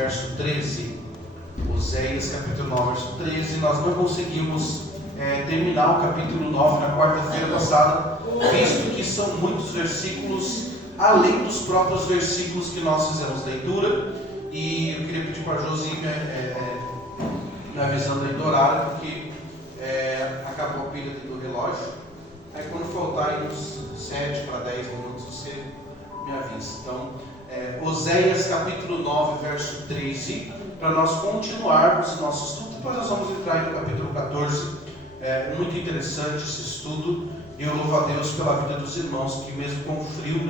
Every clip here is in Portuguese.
verso 13. Oséias, capítulo 9, verso 13. Nós não conseguimos terminar o capítulo 9 na quarta-feira passada, visto que são muitos versículos, além dos próprios versículos que nós fizemos leitura. E eu queria pedir para a Josi me avisando aí do horário, porque acabou a pilha do relógio. Aí quando faltar aí uns 7 para 10 minutos, você me avisa. Então, Oséias capítulo 9, verso 13, para nós continuarmos o nosso estudo. Depois nós vamos entrar no capítulo 14. Muito interessante esse estudo. E eu louvo a Deus pela vida dos irmãos que, mesmo com frio,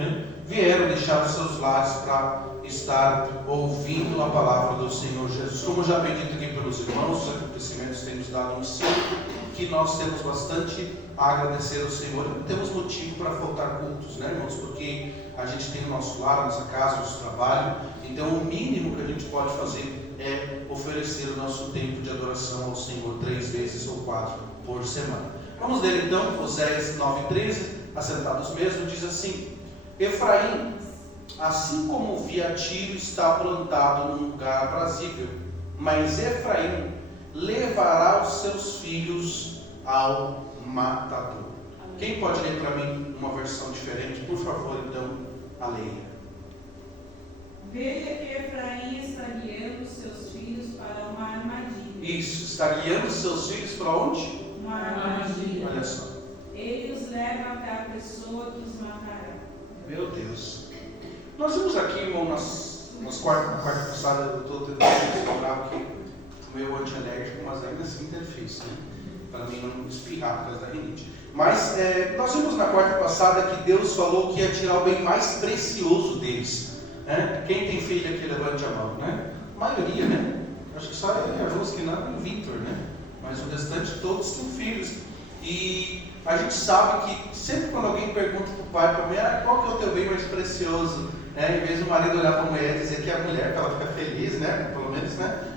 vieram deixar os seus lares para estar ouvindo a palavra do Senhor Jesus. Como já bem dito aqui pelos irmãos, os acontecimentos têm nos dado um ensino que nós temos bastante a agradecer ao Senhor. Não temos motivo para faltar cultos, irmãos? Porque a gente tem o nosso lar, a nossa casa, o nosso trabalho. Então o mínimo que a gente pode fazer é oferecer o nosso tempo de adoração ao Senhor 3 vezes ou 4 por semana. Vamos ler então Oséias 9,13, assentados mesmo, diz assim: Efraim, assim como o viatiro está plantado num lugar aprazível, mas Efraim levará os seus filhos ao matador. Quem pode ler para mim uma versão diferente? Por favor, então, a leia. Veja que Efraim está guiando seus filhos para uma armadilha. Isso, está guiando seus filhos para onde? Uma armadilha. Olha só. Ele os leva até a pessoa que os matará. Meu Deus. Nós vimos aqui, irmão, na quarta passada, eu estou tentando lembrar que o meu antialérgico, mas ainda assim é difícil, para mim não espirrar por causa da rinite. Mas nós vimos na quarta passada que Deus falou que ia tirar o bem mais precioso deles. Quem tem filho aqui, levante a mão, A maioria, Acho que só a Rose que não e o Victor, Mas o restante todos têm filhos. E a gente sabe que sempre quando alguém pergunta para o pai, para a mãe, qual que é o teu bem mais precioso? Em vez do marido olhar para a mulher e dizer que é a mulher, que ela fica feliz, Pelo menos,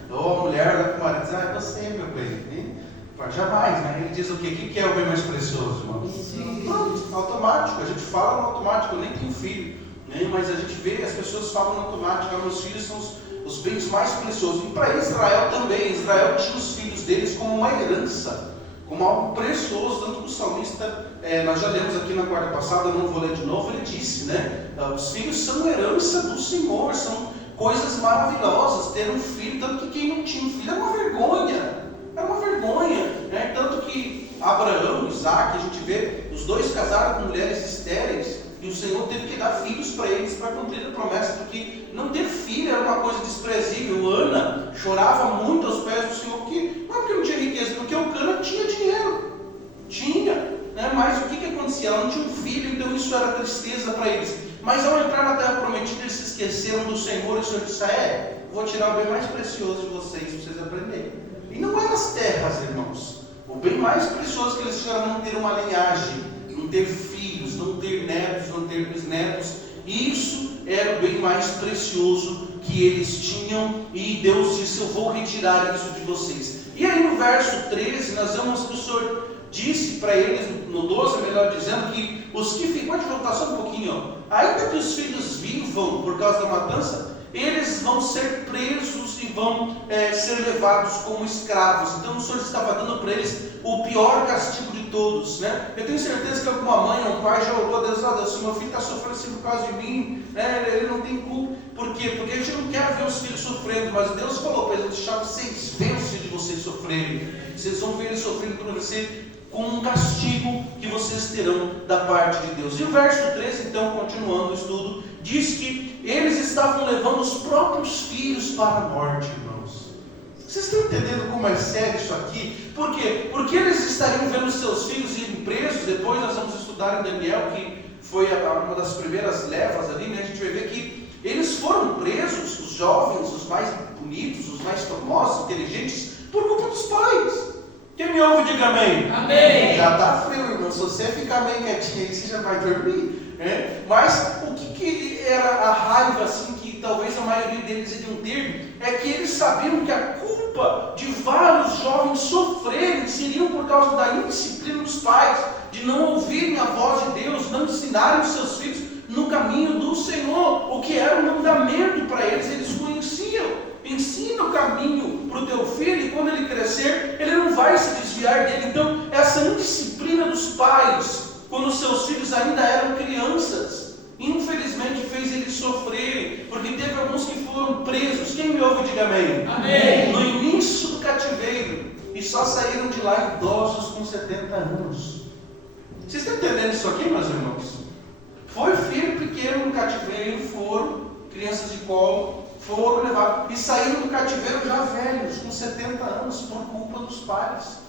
Ou a mulher olha para o marido e diz, é você, meu bem. Jamais, Ele diz o quê? O que é o bem mais precioso, irmão? Não, automático. A gente fala no automático. Eu nem tenho filho, mas a gente vê, as pessoas falam no automático. Meus filhos são os bens mais preciosos. E para Israel também. Israel tinha os filhos deles como uma herança, como algo precioso. Tanto que o salmista, nós já lemos aqui na quarta passada, eu não vou ler de novo, ele disse, os filhos são herança do Senhor, são coisas maravilhosas. Ter um filho, tanto que quem não tinha um filho era uma vergonha. Tanto que Abraão, Isaac, a gente vê, os dois casaram com mulheres estéreis, e o Senhor teve que dar filhos para eles para cumprir a promessa, porque não ter filho era uma coisa desprezível. Ana chorava muito aos pés do Senhor, porque não é porque não tinha riqueza, porque o Cana tinha dinheiro, mas o que acontecia? Ela não tinha um filho, então isso era tristeza para eles. Mas ao entrar na terra prometida, eles se esqueceram do Senhor, e o Senhor disse, vou tirar o bem mais precioso de vocês, para vocês aprenderem. E não eram as terras, irmãos. O bem mais precioso que eles tinham era não ter uma linhagem, não ter filhos, não ter netos, não ter bisnetos. Isso era o bem mais precioso que eles tinham, e Deus disse, eu vou retirar isso de vocês. E aí no verso 13, nós vemos que o Senhor disse para eles, no 12, melhor dizendo, que os que ficam, pode voltar só um pouquinho, ainda que os filhos vivam por causa da matança, eles vão ser presos e vão ser levados como escravos. Então o Senhor estava dando para eles o pior castigo de todos, Eu tenho certeza que alguma mãe ou um pai já orou a Deus, se meu filho está sofrendo assim por causa de mim, ele não tem culpa. Por quê? Porque a gente não quer ver os filhos sofrendo, mas Deus falou para eles, deixar vocês verem os filhos de vocês sofrerem. Vocês vão ver eles sofrendo por você, com um castigo que vocês terão da parte de Deus. E o verso 13, então, continuando o estudo, diz que eles estavam levando os próprios filhos para a morte, irmãos. Vocês estão entendendo como é sério isso aqui? Por quê? Porque eles estariam vendo seus filhos irem presos. Depois nós vamos estudar em Daniel, que foi uma das primeiras levas ali, A gente vai ver que eles foram presos, os jovens, os mais bonitos, os mais famosos, inteligentes, por culpa dos pais. Quem me ouve, diga amém. Amém. Já está frio, irmão. Se você ficar bem quietinho aí, você já vai dormir. Mas o que era a raiva assim, que talvez a maioria deles iriam ter, é que eles sabiam que a culpa de vários jovens sofrerem seriam por causa da indisciplina dos pais, de não ouvirem a voz de Deus, não ensinarem os seus filhos no caminho do Senhor, o que era um mandamento para eles, eles conheciam. ainda eram crianças. Infelizmente fez eles sofrerem, porque teve alguns que foram presos. Quem me ouve, diga amém. Amém. No início do cativeiro, e só saíram de lá idosos com 70 anos. Vocês estão entendendo isso aqui, meus irmãos? Foi filho pequeno no cativeiro, foram, crianças de colo, foram levados, e saíram do cativeiro já velhos, com 70 anos, por culpa dos pais,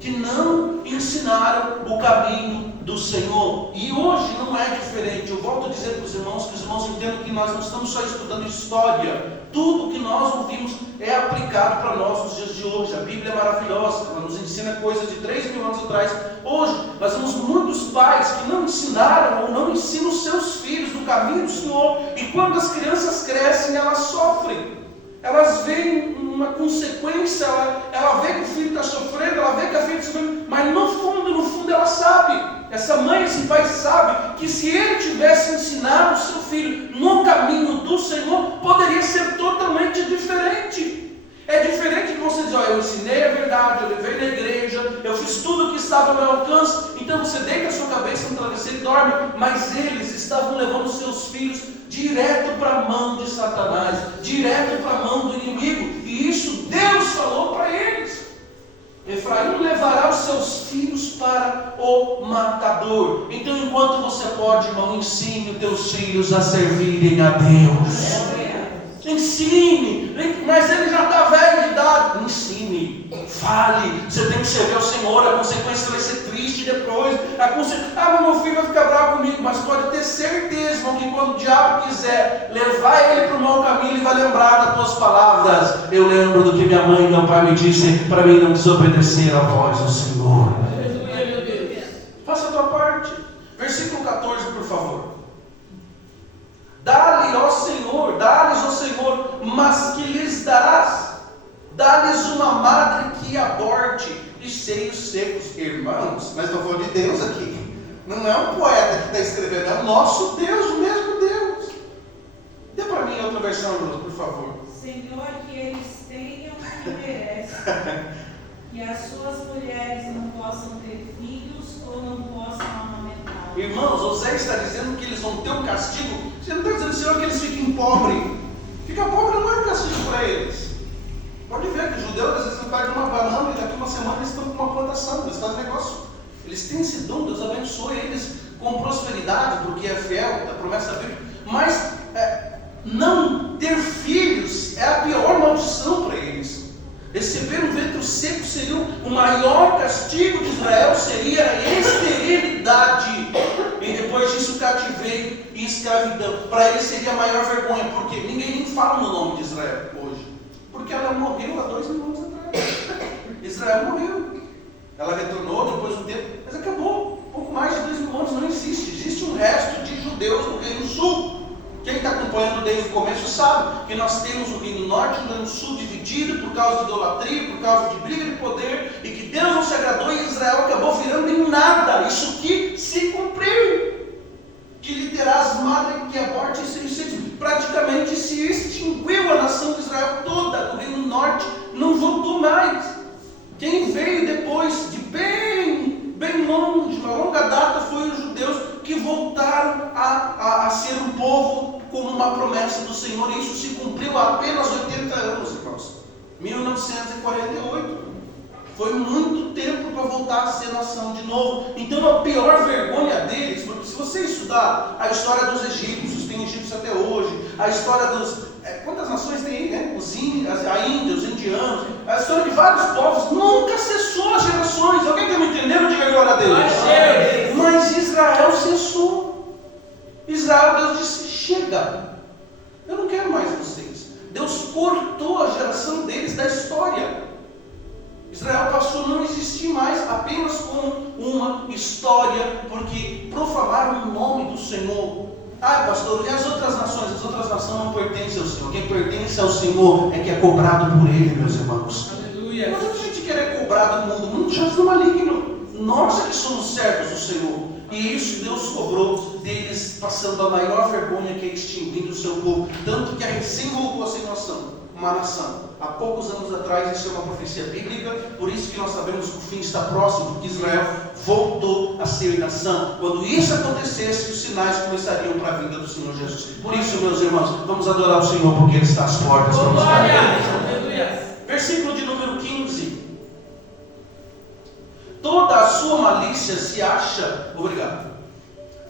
que não ensinaram o caminho do Senhor. E hoje não é diferente. Eu volto a dizer para os irmãos, que os irmãos entendam que nós não estamos só estudando história. Tudo que nós ouvimos é aplicado para nós nos dias de hoje. A Bíblia é maravilhosa, ela nos ensina coisas de 3.000 anos atrás. Hoje nós temos muitos pais que não ensinaram ou não ensinam os seus filhos no caminho do Senhor, e quando as crianças crescem, elas sofrem. Elas veem uma consequência, ela vê que o filho está sofrendo, ela vê que a filha está sofrendo, mas no fundo ela sabe, essa mãe, esse pai sabe, que se ele tivesse ensinado o seu filho no caminho do Senhor, poderia ser totalmente diferente. É diferente de você dizer, eu ensinei a verdade, eu levei na igreja, eu fiz tudo o que estava ao meu alcance, então você deita a sua cabeça no travesseiro e dorme, mas eles estavam levando seus filhos direto para a mão de Satanás, direto para a mão do inimigo, e isso Deus falou para eles. Efraim levará os seus filhos para o matador. Então, enquanto você pode, irmão, ensine os teus filhos a servirem a Deus. Ensine, mas ele já está velho de idade. Ensine, fale. Você tem que servir ao Senhor. A consequência vai ser triste depois. Mas meu filho vai ficar bravo comigo. Mas pode ter certeza, irmão, que quando o diabo quiser levar ele para o mau caminho, ele vai lembrar das tuas palavras. Eu lembro do que minha mãe e meu pai me disse para mim não desobedecer a voz do Senhor. Aleluia, meu Deus. Faça a tua parte. Versículo 14, por favor. Dá-lhes, ó Senhor, mas que lhes darás? Dá-lhes uma madre que aborte e seios secos. Irmãos, nós estamos falando de Deus aqui. Não é um poeta que está escrevendo, é o nosso Deus, o mesmo Deus. Dê para mim outra versão, Luz, por favor. Senhor, que eles tenham o que merecem, que as suas mulheres não possam ter filhos ou não possam amamentar. Irmãos, Osés está dizendo que eles vão ter um castigo. Você não está dizendo, Senhor, que eles fiquem pobres. Ficar pobre não é um castigo para eles. Pode ver que os judeus, às vezes, não pegam uma banana e daqui uma semana eles estão com uma plantação, eles fazem negócio. Eles têm esse dom, Deus abençoe eles com prosperidade, porque é fiel, a promessa da Bíblia. Mas não ter filhos é a pior maldição para eles. Receber um ventre seco seria o maior castigo de Israel, seria a esterilidade. E depois disso, cativeiro e escravidão. Para eles seria a maior vergonha, porque ninguém nem fala no nome de Israel hoje. Porque ela morreu há 2.000 anos atrás. Israel morreu. Ela retornou depois de um tempo, mas acabou. Pouco mais de 2.000 anos não existe. Existe um resto de judeus no Reino Sul. Quem está acompanhando desde o começo sabe que nós temos o Reino Norte e o Reino Sul dividido por causa de idolatria, por causa de briga de poder, e que Deus não se agradou e Israel acabou virando em nada. Isso que se cumpriu. Que lhe terás madre que aborte e se praticamente se extinguiu a nação de Israel toda. O Reino Norte não voltou mais. Quem veio depois de bem longe, uma longa data, foi os judeus que voltaram a ser um povo como uma promessa do Senhor. E isso se cumpriu há apenas 80 anos, irmãos. 1948. Foi muito tempo para voltar a ser nação de novo. Então a pior vergonha deles, porque se você estudar a história dos egípcios, tem egípcios até hoje, a história dos... quantas nações tem aí, né? A Índia, os indianos, a história de vários povos, nunca cessou as gerações. Alguém está me entendendo? Diga glória a Deus. Mas Israel cessou. Israel, Deus disse, chega. Eu não quero mais vocês. Deus cortou a geração deles da história. Israel passou a não existir mais, apenas com uma história, porque profanaram o nome do Senhor. Pastor, e as outras nações? As outras nações não pertencem ao Senhor. Quem pertence ao Senhor é que é cobrado por Ele, meus irmãos. Aleluia. Mas a gente quer cobrar do mundo, o mundo já está maligno. Nós é que somos servos do Senhor. E isso Deus cobrou deles, passando a maior vergonha, que é extinguindo o seu povo. Tanto que a recém voltou à situação. uma nação. Há poucos anos atrás, isso é uma profecia bíblica, por isso que nós sabemos que o fim está próximo, porque Israel voltou a ser nação. Quando isso acontecesse, os sinais começariam para a vinda do Senhor Jesus. Por isso, meus irmãos, vamos adorar o Senhor, porque Ele está às portas para nos dar. Versículo de número 15. Toda a sua malícia se acha,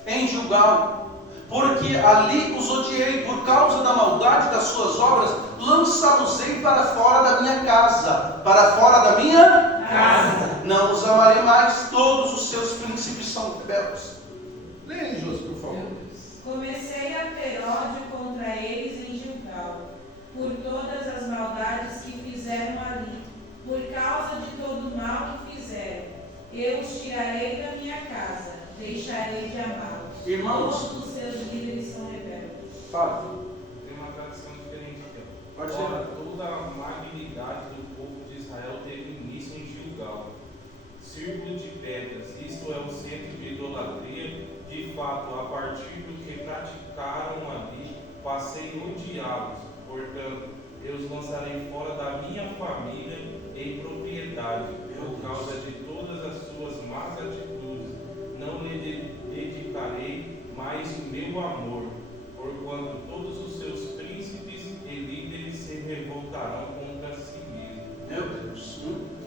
em Gilgal, porque ali os odiei, por causa da maldade das suas obras, lançá-los-ei para fora da minha casa, para fora da minha casa. Não os amarei mais, todos os seus príncipes são rebeldes. Leia, José, por favor. Comecei a ter ódio contra eles em Gilgal, por todas as maldades que fizeram ali, por causa de todo o mal que fizeram. Eu os tirarei da minha casa, deixarei de amá-los. Irmãos, todos os seus líderes são rebeldes. Fala. Tem uma tradição diferente aqui. Pode ser. Ora, toda a malignidade do povo de Israel teve início em Gilgal, círculo de pedras. Isto é o centro de idolatria. De fato, a partir do que praticaram ali, passei a odiá-los. Portanto, eu os lançarei fora da minha família em propriedade, por causa de todas as suas más atitudes. Não lhe dedicarei mais o meu amor, porquanto todos os seus príncipes e líderes se revoltarão contra si mesmos. Meu Deus,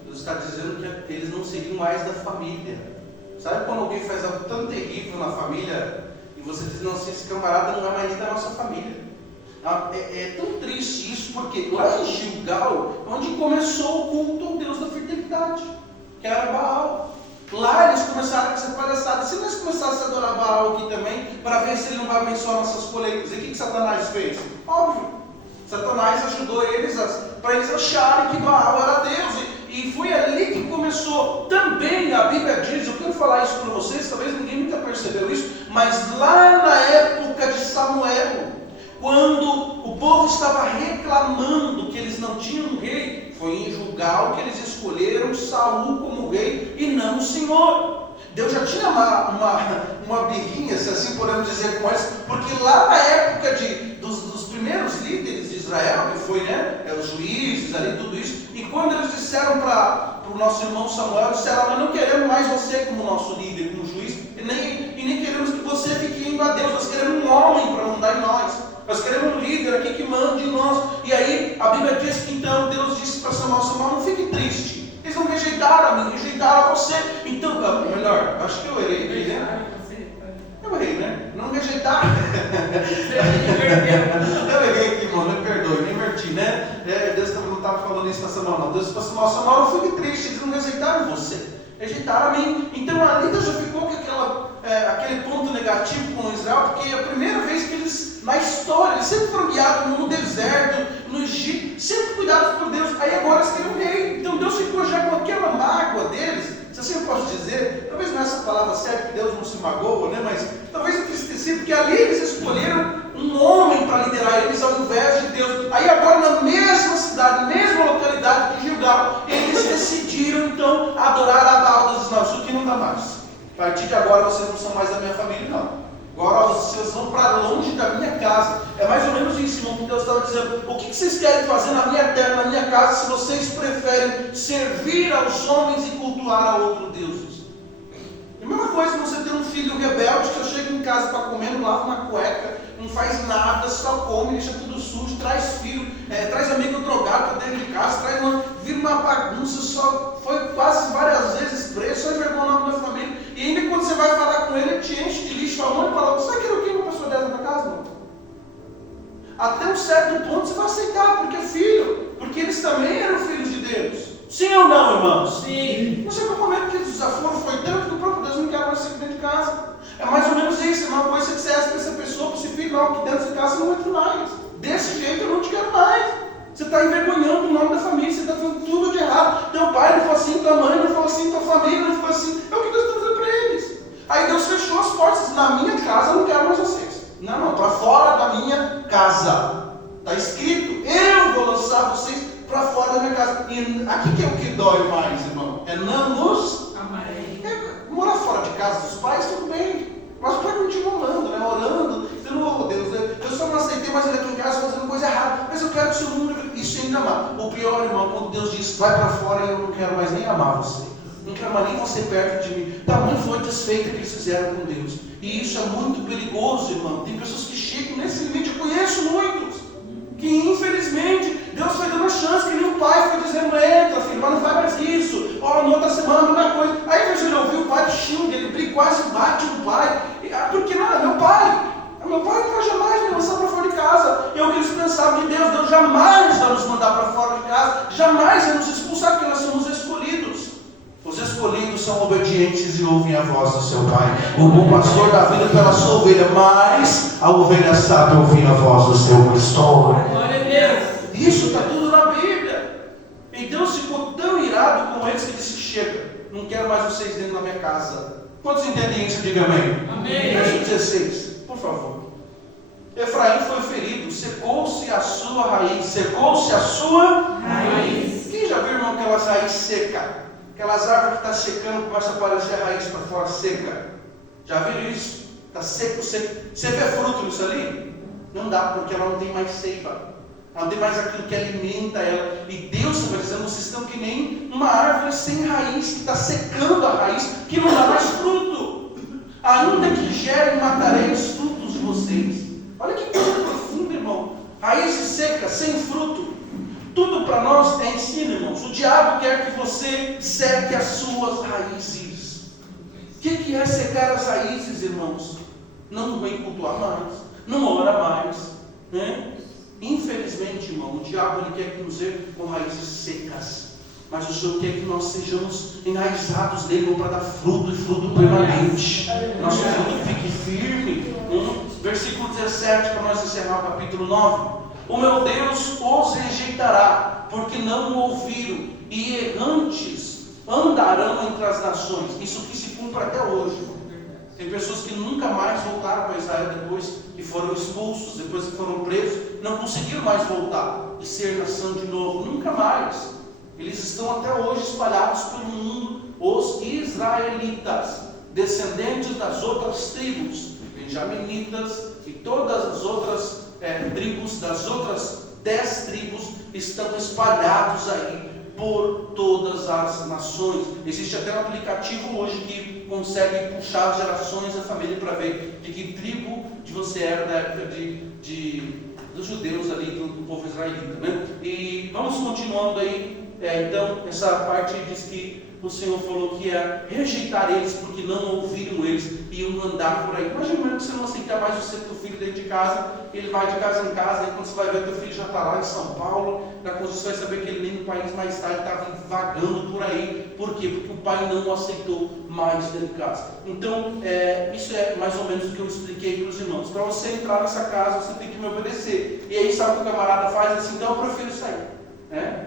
Deus está dizendo que eles não seriam mais da família. Sabe quando alguém faz algo tão terrível na família e você diz, não, esse camarada não é mais nem da nossa família. É tão triste isso, porque lá em Gilgal, onde começou o culto ao Deus da fertilidade, que era Baal. Lá eles começaram com essa palhaçada. Se nós começássemos a adorar Baal aqui também, para ver se ele não vai abençoar nossas colheitas, e o que Satanás fez? Óbvio, Satanás ajudou eles para eles acharem que Baal era Deus, e foi ali que começou. Também a Bíblia diz, eu quero falar isso para vocês, talvez ninguém nunca percebeu isso, mas lá na época de Samuel, quando o povo estava reclamando que eles não tinham um rei, foi em Gilgal que eles escolheram Saul como rei e não o Senhor. Deus já tinha uma birrinha, se assim podemos dizer, com eles, porque lá na época dos primeiros líderes de Israel, que foi os juízes ali, tudo isso, e quando eles disseram para o nosso irmão Samuel, disseram, nós não queremos mais você como nosso líder, como juiz, e nem queremos que você fique indo a Deus, nós queremos um homem para mandar em nós. Nós queremos um líder aqui que mande em nós. E aí a Bíblia diz que então Deus disse para Samuel, não fique triste. Eles não rejeitaram a mim, rejeitaram a você. Então, melhor, acho que eu errei aqui, né? Eu errei, né? Não rejeitaram. Eu errei aqui, irmão, me perdoe, me inverti, né? Deus não estava falando isso para Samuel, não. Deus disse para Samuel, não fique triste, eles não rejeitaram você. Rejeitaram a mim. Então a Lida já ficou com aquele ponto negativo com Israel, porque é a primeira vez que eles, na história, eles sempre foram guiados no deserto, no Egito, sempre cuidados por Deus. Aí agora eles querem um rei. Então Deus ficou já com aquela mágoa deles. Se assim eu posso dizer, talvez não é essa palavra certa, que Deus não se magoa, né? Mas talvez entristecido, porque ali eles escolheram um homem para liderar eles ao invés de Deus. Aí agora na mesma cidade, mesma localidade de Gilgal, eles decidiram então adorar a Baal dos Ismael. Isso aqui não dá mais. A partir de agora vocês não são mais da minha família, não. Agora vocês vão para longe da minha casa. É mais ou menos isso, irmão, que Deus estava dizendo. O que vocês querem fazer na minha terra, na minha casa, se vocês preferem servir aos homens e cultuar a outros deuses? É a mesma coisa que você ter um filho rebelde que eu chego em casa para comer, não lava uma cueca, não faz nada, só come, deixa tudo sujo, traz filho, traz amigo drogado para dentro de casa, vira uma bagunça, só foi quase várias vezes preso, só envergonha o nome da família. E ainda quando você vai falar com ele te enche de lixo a mão e fala, você quer o que uma pessoa dessa na casa? Não? Até um certo ponto você vai aceitar, porque é filho, porque eles também eram filhos de Deus. Sim ou não, irmãos? Sim. Não sei qual momento que o desaforo foi tanto que o próprio Deus não quer mais ser dentro de casa. É mais ou menos isso, é uma coisa que você acha para essa pessoa, para esse filho, não, que dentro de casa você não entra mais. Desse jeito eu não te quero mais. Você está envergonhando o nome da família, você está fazendo tudo de errado. Teu pai não falou assim, tua mãe não falou assim, tua família não falou assim. É o que Deus está dizendo para eles. Aí Deus fechou as portas, na minha casa eu não quero mais vocês. Não, para fora da minha casa. Está escrito, eu vou lançar vocês para fora da minha casa. E aqui que é o que dói mais, irmão? É não nos amarei. Morar fora de casa dos pais, tudo bem. Mas o pai continua orando, né? Orando, dizendo, oh Deus, eu só não aceitei mais ele aqui em casa fazendo coisa errada, mas eu quero que o seu mundo, isso ainda amar. O pior, irmão, quando Deus diz, vai para fora, eu não quero mais nem amar você. Não quero mais nem você perto de mim. Tamanho foi a desfeita que eles fizeram com Deus. E isso é muito perigoso, irmão. Tem pessoas que chegam nesse limite, eu conheço muitos, que infelizmente Deus foi dando a chance, que nem o pai foi dizendo, entra filho, mas não faz mais isso, ó, na outra semana a mesma coisa. Aí ao invés de ele ouvir o pai, xinga, ele briga, quase bate no pai, porque não, é meu pai não vai jamais me lançar para fora de casa. E é o que eles pensavam de Deus, Deus jamais vai nos mandar para fora de casa, jamais vai nos expulsar, porque nós somos escolhidos. Os escolhidos são obedientes e ouvem a voz do seu pai. O bom pastor dá vida pela sua ovelha, mas a ovelha sabe ouvir a voz do seu pastor. Glória a Deus. Isso está tudo na Bíblia. E Deus ficou tão irado com eles que disse: chega, não quero mais vocês dentro da minha casa. Quantos entendem isso? Diga amém. Amém. Verso 16, por favor. Efraim foi ferido, secou-se a sua raiz. Secou-se a sua raiz. Quem já viu, irmão, aquelas raízes secas? Aquelas árvores que estão secando, começa a aparecer a raiz para fora seca. Já viram isso? Está seco, seco. Você vê fruto nisso ali? Não dá, porque ela não tem mais seiva. Ela não tem mais aquilo que alimenta ela. E Deus está dizendo, vocês estão que nem uma árvore sem raiz, que está secando a raiz, que não dá mais fruto. Ainda que gerem, matarei os frutos de vocês. Olha que coisa profunda, irmão. Raízes secas, sem fruto. Tudo para nós é ensino, irmãos. O diabo quer que você seque as suas raízes. O que é secar as raízes, irmãos? Não vem cultuar mais, não ora mais, né? Infelizmente, irmão, o diabo ele quer que nos ver com raízes secas. Mas o Senhor quer que nós sejamos enraizados nele para dar fruto e fruto permanente. Nosso fruto fique firme. Versículo 17, para nós encerrar o capítulo 9. O meu Deus os rejeitará, porque não o ouviram, e errantes andarão entre as nações. Isso que se cumpre até hoje. Tem pessoas que nunca mais voltaram para Israel depois que foram expulsos, depois que foram presos, não conseguiram mais voltar e ser nação de novo, nunca mais. Eles estão até hoje espalhados pelo mundo, os israelitas, descendentes das outras tribos, benjaminitas e todas as outras tribos, das outras 10 tribos, estão espalhados aí por todas as nações. Existe até um aplicativo hoje que consegue puxar as gerações da família para ver de que tribo de você era da época dos judeus ali, do povo israelita, né? E vamos continuando aí. Então, essa parte diz que o Senhor falou que ia rejeitar eles porque não ouviram eles e iam andar por aí. Imagina mesmo que você não aceitar mais o teu filho dentro de casa, ele vai de casa em casa, e quando você vai ver, teu filho já está lá em São Paulo, você vai saber que ele nem no país mais tarde estava vagando por aí. Por quê? Porque o pai não o aceitou mais dentro de casa. Então, isso é mais ou menos o que eu expliquei para os irmãos. Para você entrar nessa casa, você tem que me obedecer. E aí, sabe o que o camarada faz? Assim, então eu prefiro sair, né?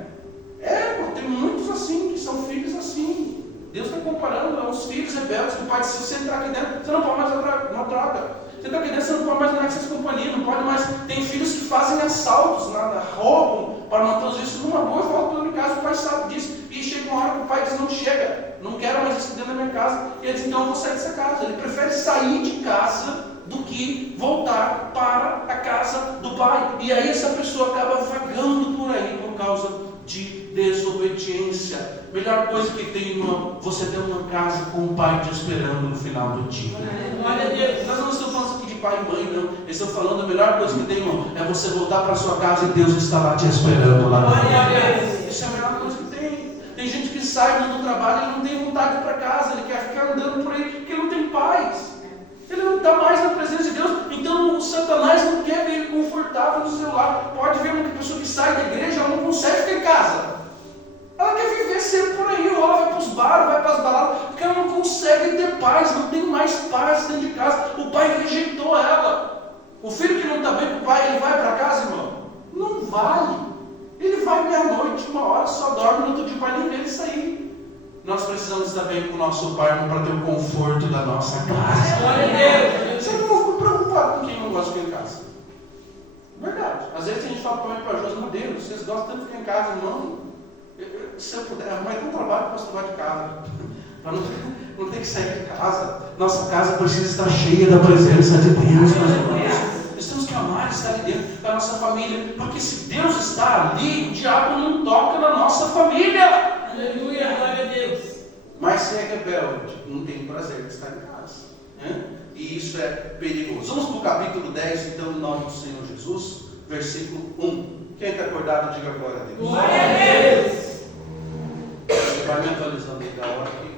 Tem muitos assim, que são filhos assim. Deus está comparando aos filhos rebeldes, que o pai disse: se você entrar aqui dentro, você não pode mais uma droga. Você entra aqui dentro, você não pode mais andar com essas companhias, não pode mais. Tem filhos que fazem assaltos, roubam para manter os vícios numa boa e voltam em casa. O pai sabe disso. E chega uma hora que o pai diz: não chega, não quero mais isso dentro da minha casa. E ele diz: então eu vou sair dessa casa. Ele prefere sair de casa do que voltar para a casa do pai. E aí essa pessoa acaba vagando por aí por causa de desobediência. Melhor coisa que tem você ter uma casa com o pai te esperando no final do dia. Glória a Deus. Nós não estamos falando aqui de pai e mãe, não. Eu estou falando a melhor coisa que tem, irmão, é você voltar para sua casa e Deus está lá te esperando lá. Glória a Deus. Isso é a melhor coisa que tem. Tem gente que sai do trabalho e não tem vontade de ir para casa, ele quer ficar andando por aí porque ele não tem paz. Ele não está mais na presença de Deus. Então o Satanás não quer ver ele confortável no seu lar. Pode ver uma pessoa que sai da igreja, ela não consegue ficar em casa. Ela quer viver sempre por aí, ou ela vai para os bares, vai para as baladas, porque ela não consegue ter paz, não tem mais paz dentro de casa. O pai rejeitou ela. O filho que não está bem com o pai, ele vai para casa, irmão? Não vai. Ele vai meia-noite, 1 hora, só dorme, no outro dia o pai nem vê ele sair. Nós precisamos estar bem com o nosso pai, irmão, para ter o conforto da nossa casa. Glória a Deus. Você não fica preocupado com quem não gosta de ficar em casa. Verdade. Às vezes a gente fala para o pai, meu Deus, vocês gostam tanto de ficar em casa, irmão. Se eu puder, arrumar um trabalho para você levar de casa. Para não ter que sair de casa. Nossa casa precisa estar cheia da presença de Deus, meus irmãos. Nós temos que amar, estar em família, porque se Deus está ali, o diabo não toca na nossa família. Aleluia, glória a Deus. Mas se é rebelde, não tem prazer de estar em casa, né? E isso é perigoso. Vamos para o capítulo 10, então, em nome do Senhor Jesus, versículo 1. Quem está acordado, diga glória a Deus. Glória a Deus. Você vai me atualizando aí da hora aqui.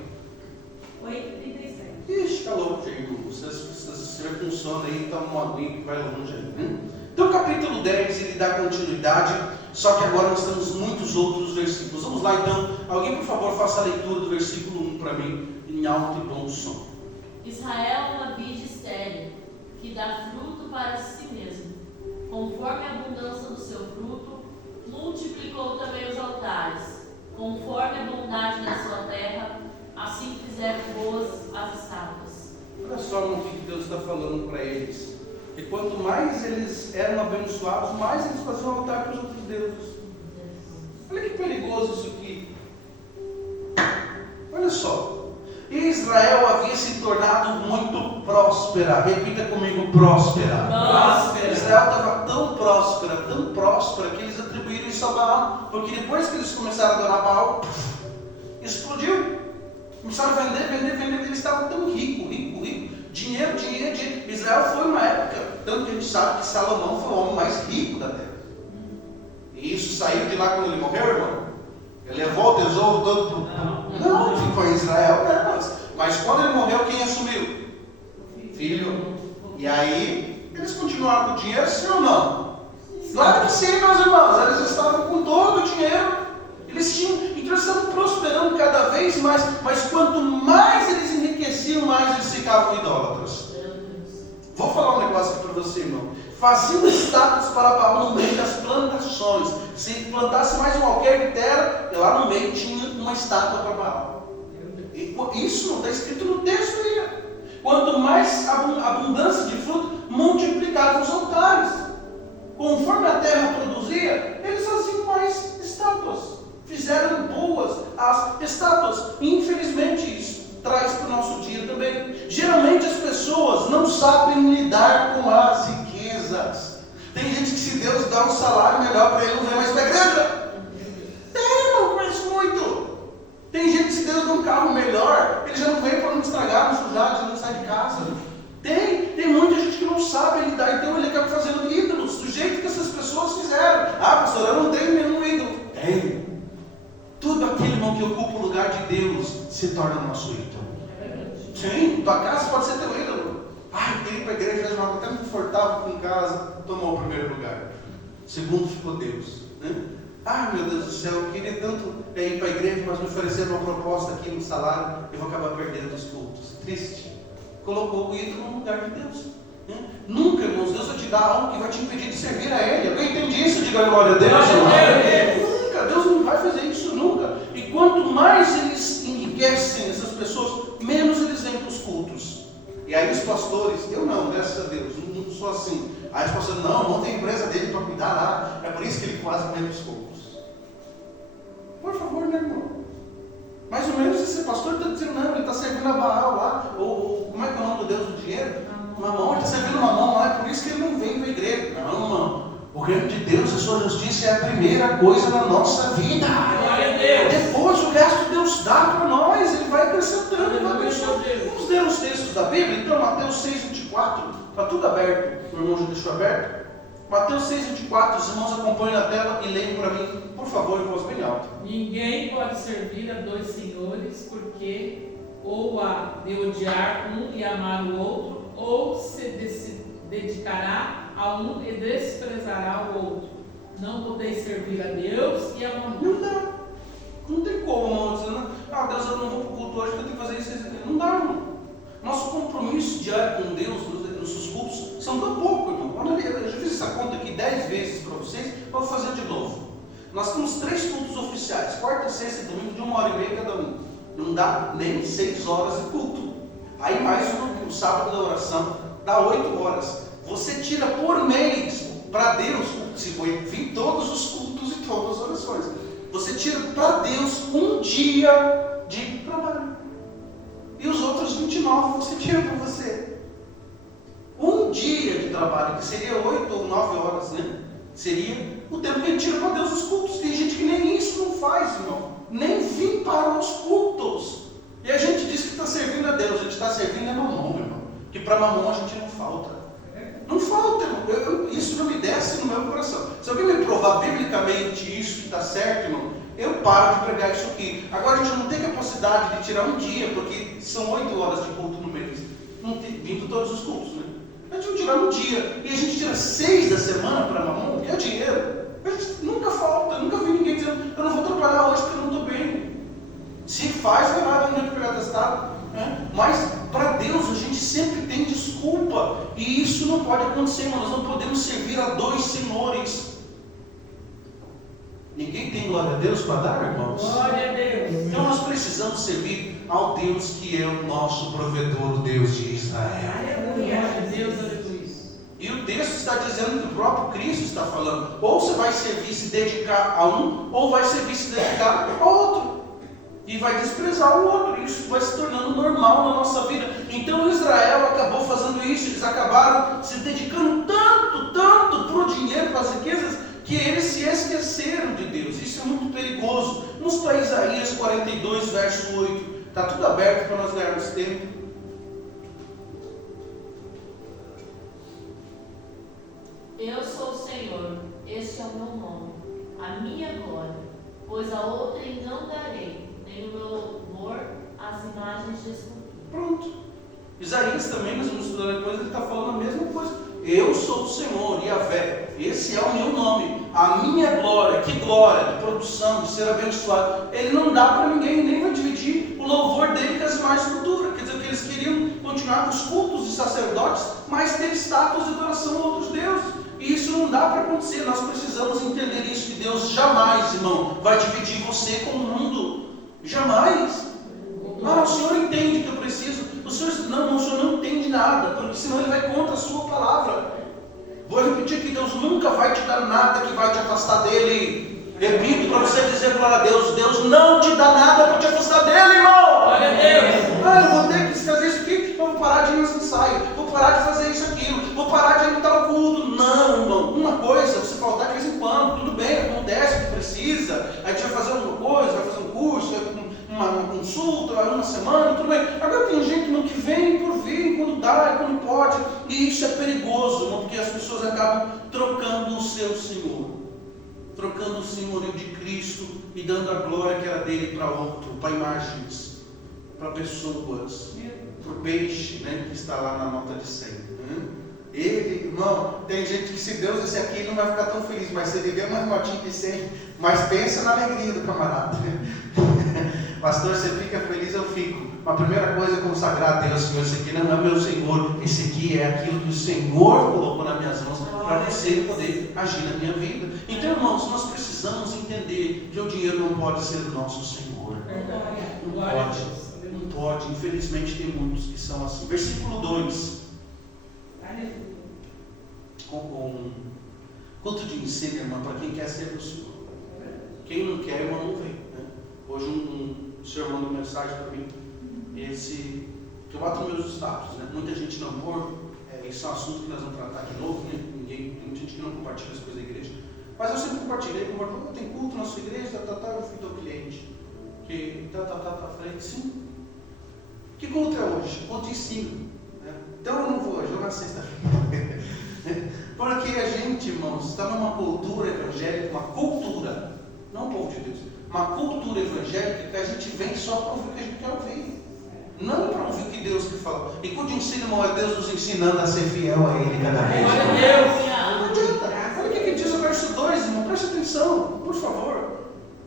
8h37. Ixi, calor, irmão. Você funciona aí, toma uma aguinha que vai longe aí, né? Então, o capítulo 10, ele dá continuidade, só que agora nós temos muitos outros versículos. Vamos lá, então. Alguém, por favor, faça a leitura do versículo 1 para mim, em alto e bom som. Israel é uma vide estéril, que dá fruto para si mesmo. Conforme a abundância do seu fruto, multiplicou também os altares. Conforme a bondade da sua terra, assim fizeram boas as estátuas. Olha só o que Deus está falando para eles. E quanto mais eles eram abençoados, mais eles faziam altar para os outros deuses. Olha que perigoso isso aqui. Olha só. Israel havia se tornado muito próspera. Repita comigo, próspera. Próspera. Israel estava tão próspera, que eles atribuíram isso a Baal. Porque depois que eles começaram a adorar Baal, explodiu. Começaram a vender. Eles estavam tão rico. Dinheiro. Israel foi uma época, tanto que a gente sabe que Salomão foi o homem mais rico da terra. E isso saiu de lá quando ele morreu, irmão? Ele levou o tesouro todo para... Não, ficou em Israel, né? Mas quando ele morreu, quem assumiu? Filho. E aí, eles continuaram com o dinheiro, sim ou não? Claro que sim, meus irmãos. Eles estavam com todo o dinheiro. Então eles estavam prosperando cada vez mais. Mas quanto mais eles enriqueciam, mais eles ficavam idólatras. Vou falar um negócio aqui para você, irmão. Faziam estátuas para Baal no meio das plantações. Se plantasse mais uma qualquer terra, lá no meio tinha uma estátua para Baal. E isso não está escrito no texto aí. Quanto mais abundância de fruto, multiplicavam os altares. Conforme a terra produzia, eles faziam mais estátuas. Fizeram boas as estátuas. Infelizmente isso traz para o nosso dia também. Geralmente as pessoas não sabem lidar com as riquezas. Tem gente que se Deus dá um salário melhor para ele, não vem mais para a igreja. Tem, irmão, conheço muito. Tem gente que se Deus dá um carro melhor, ele já não vem para não estragar, não sujar, já não sai de casa. Tem muita gente que não sabe lidar, então ele acaba fazendo ídolos, do jeito que essas pessoas fizeram. Ah, pastor, eu não tenho nenhum ídolo. Tem. Tudo aquele, irmão, que ocupa o lugar de Deus se torna nosso ídolo. Sim, tua casa pode ser teu ídolo. Ah, eu queria ir para a igreja, mas até me confortável com casa, tomou o primeiro lugar. Segundo ficou Deus, né? Ah, meu Deus do céu, eu queria tanto ir para a igreja, mas me ofereceram uma proposta aqui no salário, eu vou acabar perdendo os cultos. Triste. Colocou o ídolo no lugar de Deus. Né? Nunca, irmãos, Deus vai te dar algo que vai te impedir de servir a Ele. Alguém entende isso? Diga glória a Deus. Nunca, Deus não vai fazer isso nunca. E quanto mais eles enriquecem essas pessoas, menos eles vêm para os cultos. E aí os pastores, eu não, graças a Deus, não sou assim. Aí os pastores, não tem empresa dele para cuidar lá, é por isso que ele quase vem para os cultos. Por favor, né, irmão? Mais ou menos esse pastor está dizendo, não, ele está servindo a Baal lá, ou como é que é o nome do Deus do dinheiro? Mamão, ele está servindo Mamão lá, é por isso que ele não vem para a igreja. Não, irmão. O reino de Deus, a sua justiça é a primeira coisa na nossa vida. Depois o resto Deus dá para nós, Ele vai acrescentando, vai abençoando. Vamos ler os textos da Bíblia? Então, Mateus 6,24, está tudo aberto, o irmão já deixou aberto? Mateus 6,24, os irmãos acompanham na tela e leiam para mim, por favor, em voz bem alta. Ninguém pode servir a dois senhores, porque ou há de odiar um e amar o outro, ou se dedicará a um e desprezará o outro. Não podeis servir a Deus e a mamão. Não dá. Não tem como, irmão, dizendo, Deus, eu não vou para o culto hoje, eu tenho que fazer isso. Não dá, irmão. Nosso compromisso diário com Deus, nos seus cultos, são tão pouco, irmão. Eu já fiz essa conta aqui 10 vezes para vocês, vou fazer de novo. Nós temos 3 cultos oficiais, quarta, sexta e domingo, de 1h30 cada um. Não dá nem 6 horas de culto. Aí mais o sábado da oração, dá 8 horas. Você tira por mês para Deus, se vir todos os cultos e todas as orações, você tira para Deus um dia de trabalho. E os outros 29 você tira para você. Um dia de trabalho, que seria 8 ou 9 horas, né? seria o tempo que a gente tira para Deus os cultos. Tem gente que nem isso não faz, irmão. Nem vir para os cultos. E a gente diz que está servindo a Deus. A gente está servindo a mamão, irmão. Que para mamão a gente não falta. Não falta, irmão. Isso não me desce no meu coração. Se alguém me provar biblicamente isso que está certo, irmão, eu paro de pregar isso aqui. Agora a gente não tem capacidade de tirar um dia, porque são 8 horas de culto no mês. Não tem vindo todos os cultos, né? A gente vai tirar um dia. E a gente tira 6 da semana para mamão, que é dinheiro. A gente nunca falta. Nunca vi ninguém dizendo, eu não vou trabalhar hoje porque eu não estou bem. Se faz, vai lá, não tem que pegar testado. Né? Mas para Deus a gente sempre tem desculpa. E isso não pode acontecer, irmão. Nós não podemos servir a 2 senhores. Ninguém tem glória a Deus para dar, irmãos? Glória a Deus. Então nós precisamos servir ao Deus que é o nosso provedor, o Deus de Israel. Glória a Deus, aleluia. E o texto está dizendo que o próprio Cristo está falando. Ou você vai servir e se dedicar a um, ou vai servir e se dedicar ao outro. E vai desprezar o outro. Isso vai se tornando normal na nossa vida. Então Israel acabou fazendo isso. Eles acabaram se dedicando tanto para o dinheiro, para as riquezas, que eles se esqueceram de Deus. Isso é muito perigoso. Vamos para Isaías 42, verso 8. Está tudo aberto para nós ganharmos tempo. Eu sou o Senhor, este é o meu nome, a minha glória, pois a outrem não darei, nem o meu louvor às imagens de escultura. Pronto. Isaías também, nós vamos estudar depois, ele está falando a mesma coisa. Eu sou o Senhor, Yahvé, esse é o meu nome, a minha glória. Que glória, de produção, de ser abençoado. Ele não dá para ninguém, nem vai dividir o louvor dele com as imagens de escultura. Quer dizer que eles queriam continuar com os cultos de sacerdotes, mas ter estátuas de adoração a outros deuses. E isso não dá para acontecer. Nós precisamos entender isso, que Deus jamais, irmão, vai dividir você com o mundo. Jamais. Ah, o Senhor entende que eu preciso. O Senhor não entende nada, porque senão Ele vai contra a sua palavra. Vou repetir que Deus nunca vai te dar nada que vai te afastar dEle. Repito para você dizer glória a Deus. Deus não te dá nada para te afastar dEle, irmão. Glória a Deus. Ah, eu vou ter que fazer isso aqui, eu vou parar de ir nos ensaios, vou parar de fazer isso aquilo, vou parar de ir no tal culto. Não, irmão. Uma coisa, você faltar de vez em quando, tudo bem, acontece o que precisa. A gente vai fazer alguma coisa, vai fazer um curso, uma consulta, uma semana, tudo bem. Agora tem gente que vem por vir, quando dá, quando pode. E isso é perigoso, irmão, porque as pessoas acabam trocando o seu Senhor. Trocando o senhorio de Cristo e dando a glória que era dele para outro, para imagens, para pessoas, para o peixe, né, que está lá na nota de 100. Ele, irmão, tem gente que se Deus esse aqui não vai ficar tão feliz, mas se ele vê uma notinha de 100, mas pensa na alegria do camarada. Pastor, você fica feliz, eu fico. A primeira coisa é consagrar a Deus, Senhor, esse aqui não é meu Senhor, esse aqui é aquilo que o Senhor colocou nas minhas mãos para você poder agir na minha vida. Então, irmãos, nós precisamos entender que o dinheiro não pode ser o nosso Senhor. Não pode. Infelizmente tem muitos que são assim. Versículo 2. Culto de ensino, irmão, para quem quer ser do Senhor. Quem não quer, irmão, não vem. Né? Hoje o senhor mandou mensagem para mim, que eu boto nos meus status, né? Muita gente não pôr, isso é um assunto que nós vamos tratar de novo, né? Tem muita gente que não compartilha as coisas da igreja. Mas eu sempre compartilhei, tem culto na sua igreja, eu fui teu cliente. Que falei, sim. Que culto é hoje? Culto de ensino. Né? Então eu não vou hoje, eu vou na sexta-feira. Porque a gente, irmãos, está numa cultura evangélica, uma cultura, não o povo de Deus, uma cultura evangélica que a gente vem só para ouvir o que a gente quer ouvir. Não para ouvir o que Deus quer falar. E culto de ensino, irmão, é Deus nos ensinando a ser fiel a Ele cada vez. Glória a Deus. Não adianta. Olha o que diz o verso 2, irmão. Preste atenção, por favor.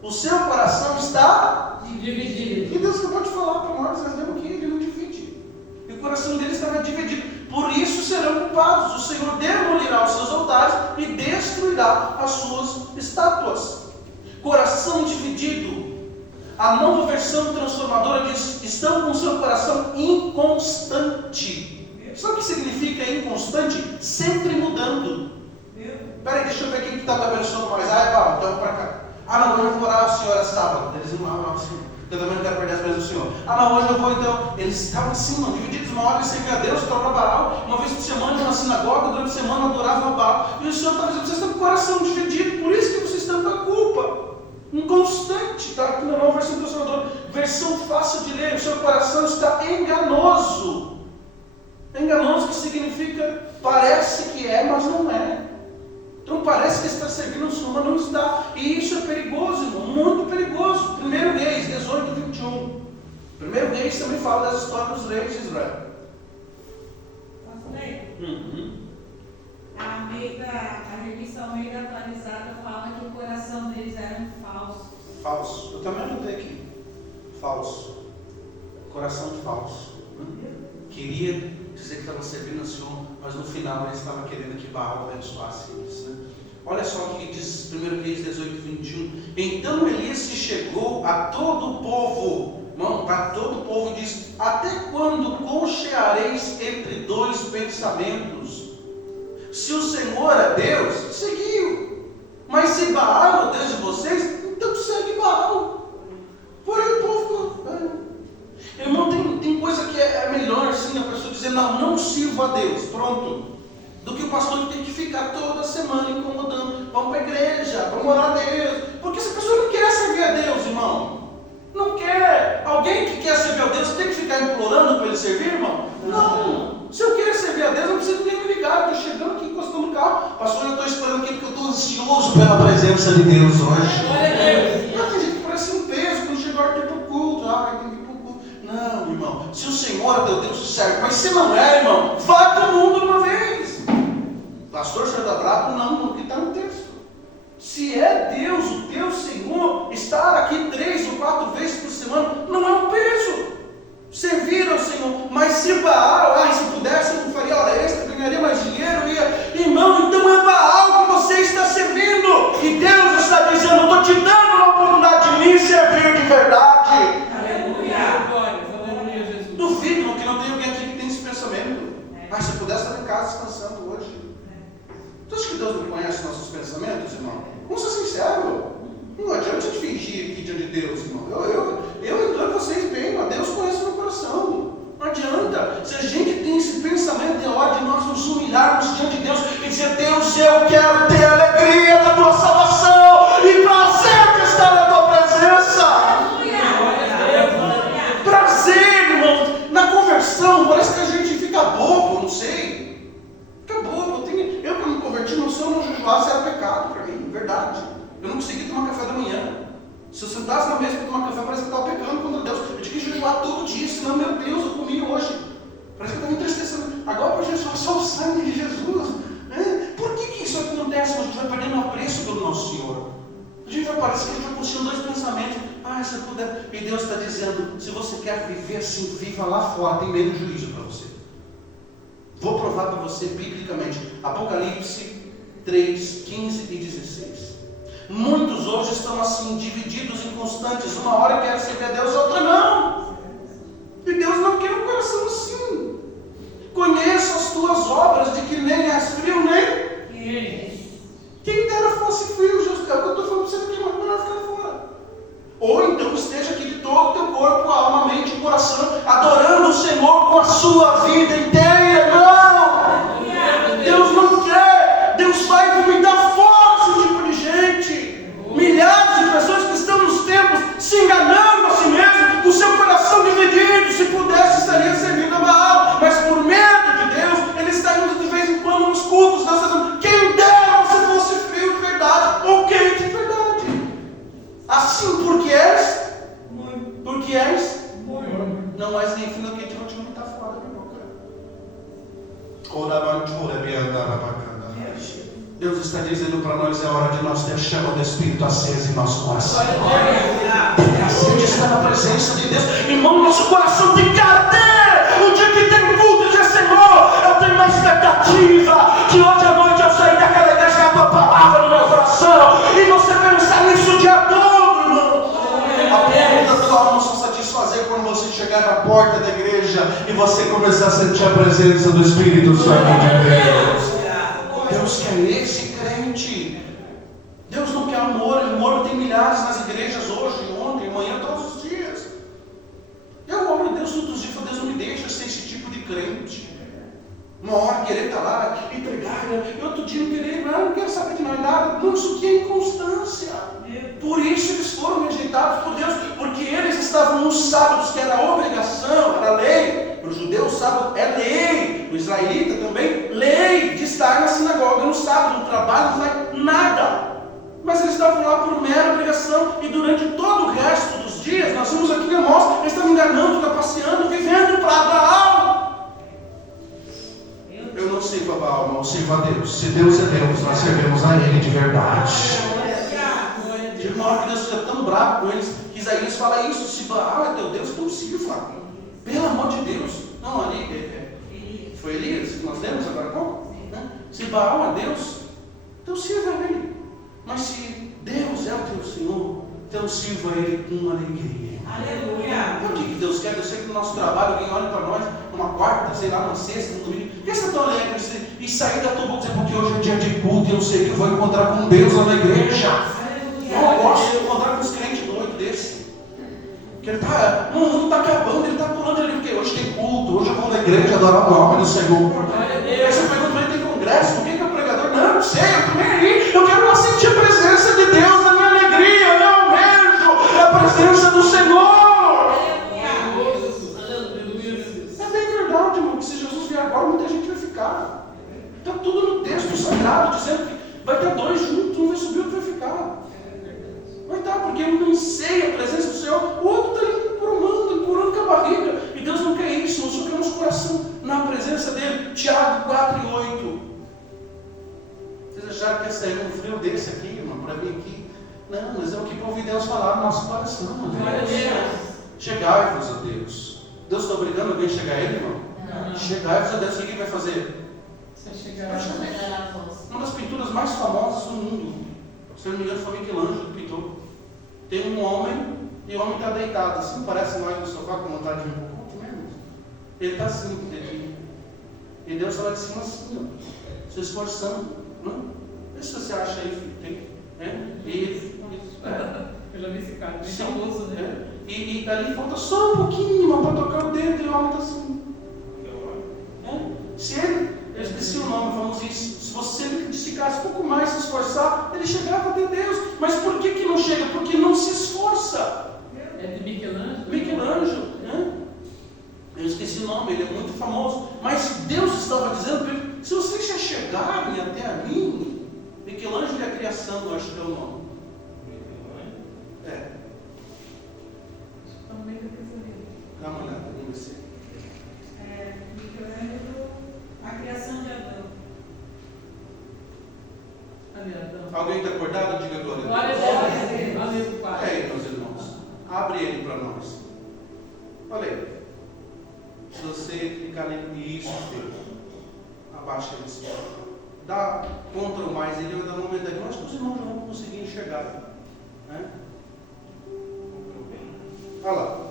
O seu coração está dividido. E Deus acabou de falar para nós lemos que Ele não divide. E o coração dele estava dividido. Por isso serão culpados. O Senhor demolirá os seus altares e destruirá as suas estátuas. Coração dividido. A nova versão transformadora diz: estão com o seu coração inconstante. Sabe o que significa inconstante? Sempre mudando. Peraí, deixa eu ver quem está me abençoando mais. Então vamos para cá. Não, eu vou orar ao Senhor é sábado. Eles vão orar ao Senhor. Eu também não quero perder as bênçãos do Senhor. Ah, não, hoje eu vou então. Eles estavam assim, mano, divididos. Uma hora eles serviam a Deus, outra hora a Baal. Uma vez por semana, na sinagoga, durante a semana adoravam a Baal. E o Senhor estava dizendo: vocês estão com o coração dividido, por isso que vocês estão com a culpa. Inconstante, está aqui na nova versão transformadora. Versão fácil de ler. O seu coração está enganoso. Enganoso que significa parece que é, mas não é. Então parece que está servindo o Senhor, mas não está. E isso é perigoso, irmão, muito perigoso. 1 Reis 18, 21. 1 Reis também fala das histórias dos reis de Israel. Posso ler? Uhum. A revista Almeida atualizada fala que o coração deles era um falso. Falso. Eu também anotei aqui. Falso. Coração falso. Queria dizer que estava servindo ao Senhor, mas no final ele estava querendo que Baal abençoasse eles. Né? Olha só o que diz 1 Reis 18, 21. Então Elias se chegou a todo o povo. Irmão, para todo o povo e disse: até quando concheareis entre dois pensamentos? Se o Senhor é Deus, seguiu. Mas se Baal é o Deus de vocês, então segue Baal. Porém o povo... Irmão, tem coisa que é melhor assim, a pessoa dizer: não sirvo a Deus, pronto, do que o pastor que tem que ficar toda semana incomodando. Vamos para a igreja, vamos orar a Deus. Porque se a pessoa não quer servir a Deus, irmão, não quer. Alguém que quer servir a Deus tem que ficar implorando para ele servir, irmão? Não. Se eu quero servir a Deus, não precisa nem me ligar. Estou chegando aqui, encostando no carro. Pastor, eu estou esperando aqui porque eu estou ansioso pela presença de Deus hoje. Glória a Deus. Não, tem gente que parece um peso quando chegou a hora de ir para o culto. Tem que ir para o culto. Não, irmão. Se o Senhor é teu Deus, serve. Mas se não é, irmão, vá para o mundo de uma vez. Pastor, o senhor está bravo? Não, porque está no texto. Se é Deus, o teu Senhor, estar aqui 3 ou 4 vezes por semana, não é um peso. Servir ao Senhor. Mas se Baal, se pudesse, eu não faria hora extra, ganharia mais dinheiro, irmão, então é Baal que você está servindo. E Deus está dizendo: eu estou te dando uma oportunidade de me servir de verdade. Aleluia. Glória. Aleluia, Jesus. Duvido que não tenha alguém aqui que tem esse pensamento. Mas se eu pudesse estar em casa descansando hoje. Você acha que Deus não conhece nossos pensamentos, irmão? Vamos ser sinceros. Não adianta a gente fingir aqui diante de Deus, irmão. Eu entendo vocês bem, mas Deus conhece o meu coração. Não adianta. Se a gente tem esse pensamento, é hora de nós nos humilharmos diante de Deus e dizer: Deus, eu quero ter alegria da tua salvação e prazer de estar na tua presença. Prazer, irmão. Na conversão, parece que a gente fica bobo, não sei. Fica bobo. Eu que me converti, não sou não jejuar, isso era pecado para mim, verdade. Eu não consegui tomar café da manhã. Se eu sentasse na mesa para tomar café, parece que eu estava pecando contra Deus. Eu tinha que jejuar todo dia, senão, meu Deus, eu comi hoje. Parece que eu estava entristecendo. Agora para jejuar só o sangue de Jesus. Por que isso acontece? A gente vai perdendo o apreço pelo nosso Senhor. A gente vai parecer que a gente vai construindo 2 pensamentos. Se eu puder. E Deus está dizendo: se você quer viver assim, viva lá fora. Tem meio de juízo para você. Vou provar para você biblicamente. Apocalipse 3, 15 e 16. Muitos hoje estão assim, divididos, inconstantes. Uma hora quer servir a Deus, outra não. E Deus não quer um coração assim. Conheço as tuas obras, de que nem és frio, nem quem dera fosse frio. É o que eu estou falando para você aqui, mas não vai ficar fora. Ou então esteja aqui de todo o teu corpo, alma, mente e coração, adorando o Senhor com a sua vida inteira. Não! Deus não quer. Deus vai vomitar fora esse tipo de gente. Milhares de pessoas que estão nos templos se enganando a si mesmo, com o seu coração dividido. Se pudesse, estaria servindo a Baal, mas por medo de Deus, ele está indo de vez em quando nos cultos. Deus está dizendo: quem dera você fosse frio de verdade ou quente de verdade. Assim, porque és, não és nem frio nem quente, não te vomitar fora da minha boca. Deus está dizendo para nós: é hora de nós ter a chama do Espírito acesa em nosso coração. A sede está na presença de Deus. Irmão, nosso coração tem que arder. O dia que tem culto de Senhor, eu tenho uma expectativa que hoje à noite eu sair daquela igreja com a tua palavra no meu coração e você pensar nisso o dia todo, irmão. A pergunta da tua alma só satisfazer quando você chegar na porta da igreja e você começar a sentir a presença do Espírito Santo de Deus. Deus quer esse crente. Deus não quer amor. Amor tem milhares nas igrejas hoje, ontem, amanhã, todos os dias. dia não querer, não quero saber de mais nada. Não, isso aqui é inconstância. Por isso eles foram rejeitados por Deus, porque eles estavam nos sábados, que era obrigação, era lei. Para o judeu o sábado é lei, o israelita também, lei de estar na sinagoga no sábado, no trabalho não faz nada. Mas eles estavam lá por mera obrigação, e durante todo o resto dos dias, nós vimos aqui na mostra, eles estavam enganando, trapaceando, vivendo para Baal. Eu não sirvo a Baal, não sirvo a Deus. Se Deus é Deus, nós servimos a Ele de verdade. De uma hora que Deus fica tão bravo com eles, que Isaías fala isso: se Baal é teu Deus, então sirva. Pelo amor de Deus. Não, ali foi Elias, que nós lemos agora há pouco. Né? Se Baal é Deus, então sirva a Ele. Mas se Deus é o teu Senhor, então sirva a Ele com alegria. Aleluia. Então o que Deus quer? Eu sei que no nosso trabalho alguém olha para nós numa quarta, sei lá, numa sexta, no domingo. Por que você está tão alegre? E sair da tua boca dizer, porque hoje é dia de culto e eu sei que eu vou encontrar com Deus lá na igreja. Eu gosto de encontrar com os crentes doidos desse. Que ele está, o mundo está acabando, ele está pulando ali, porque hoje tem culto, hoje eu vou na igreja adorar o nome do Senhor. Aí você pergunta, mas tem congresso, por que é o pregador? Não sei, eu estou nem aí, eu quero lá sentir a presença de Deus, a minha alegria, eu almejo a presença do Senhor. É bem verdade, irmão, que se Jesus vier agora, muita gente vai ficar. Está tudo no texto sagrado, dizendo que vai ter dois juntos, um vai subir, outro vai ficar. Vai estar, porque um não anseia a presença do Senhor, o outro está empurrando com a barriga. E Deus não quer isso, nós só queremos coração na presença dele. Tiago 4:8. Vocês acharam que ia sair um frio desse aqui, irmão, para vir aqui? Não, mas é o que ouvi Deus falar no nosso coração. Chegai-vos a Deus. Deus está obrigando alguém a chegar a Ele, irmão? Não. Chegai-vos a Deus, o que Ele vai fazer? Você chegar Uma das pinturas mais famosas do mundo, se não me engano, foi Michelangelo que pintou. Tem um homem, e o homem está deitado, assim, parece nós no sofá com vontade de um pouco menos. Ele está assim, com o dedinho. E Deus está lá de cima assim, ó, se esforçando. Vê se você acha aí, filho. Tem, né? Eu já vi esse cara, bem famoso, né? E dali falta só um pouquinho para tocar o dedo, e o homem está assim. Se ele, eu esqueci o nome, vamos isso. Se você esticasse um pouco mais, se esforçar, ele chegava até Deus. Mas por que não chega? Porque não se esforça. É de Michelangelo? Michelangelo, né? Eu esqueci o nome, ele é muito famoso. Mas Deus estava dizendo para ele: se vocês já chegarem até a mim, Michelangelo é a criação, eu acho que é o nome. É. Dá uma olhada, vamos ver se. Michelangelo, a criação de Adão. Alguém está acordado? Diga glória a Glória Deus. a Deus. Amém, Pai. É aí, meus irmãos. Abre ele para nós. Olha aí. Se você clicar ali, isso, filho. Abaixa ele assim. Dá Ctrl mais ele, vai dar uma medalha. Eu acho que os irmãos não vão conseguir enxergar. Né? Olha lá.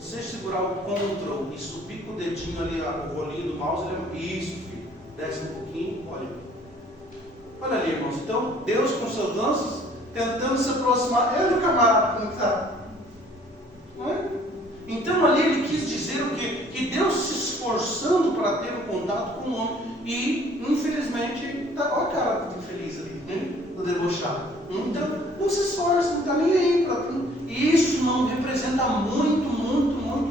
Se você segurar o Ctrl e subir com o dedinho ali, o rolinho do mouse, isso, filho. Desce um pouquinho, olha. Olha ali, irmãos. Então, Deus com seus lanços, tentando se aproximar. Ele do camarada, como está? Não é? Então, ali ele quis dizer o quê? Que Deus se esforçando para ter um contato com o homem. E, infelizmente, tá, olha a cara muito infeliz ali, né? Do debochado. Então, não se esforça, não está nem aí. E isso, irmão, representa muito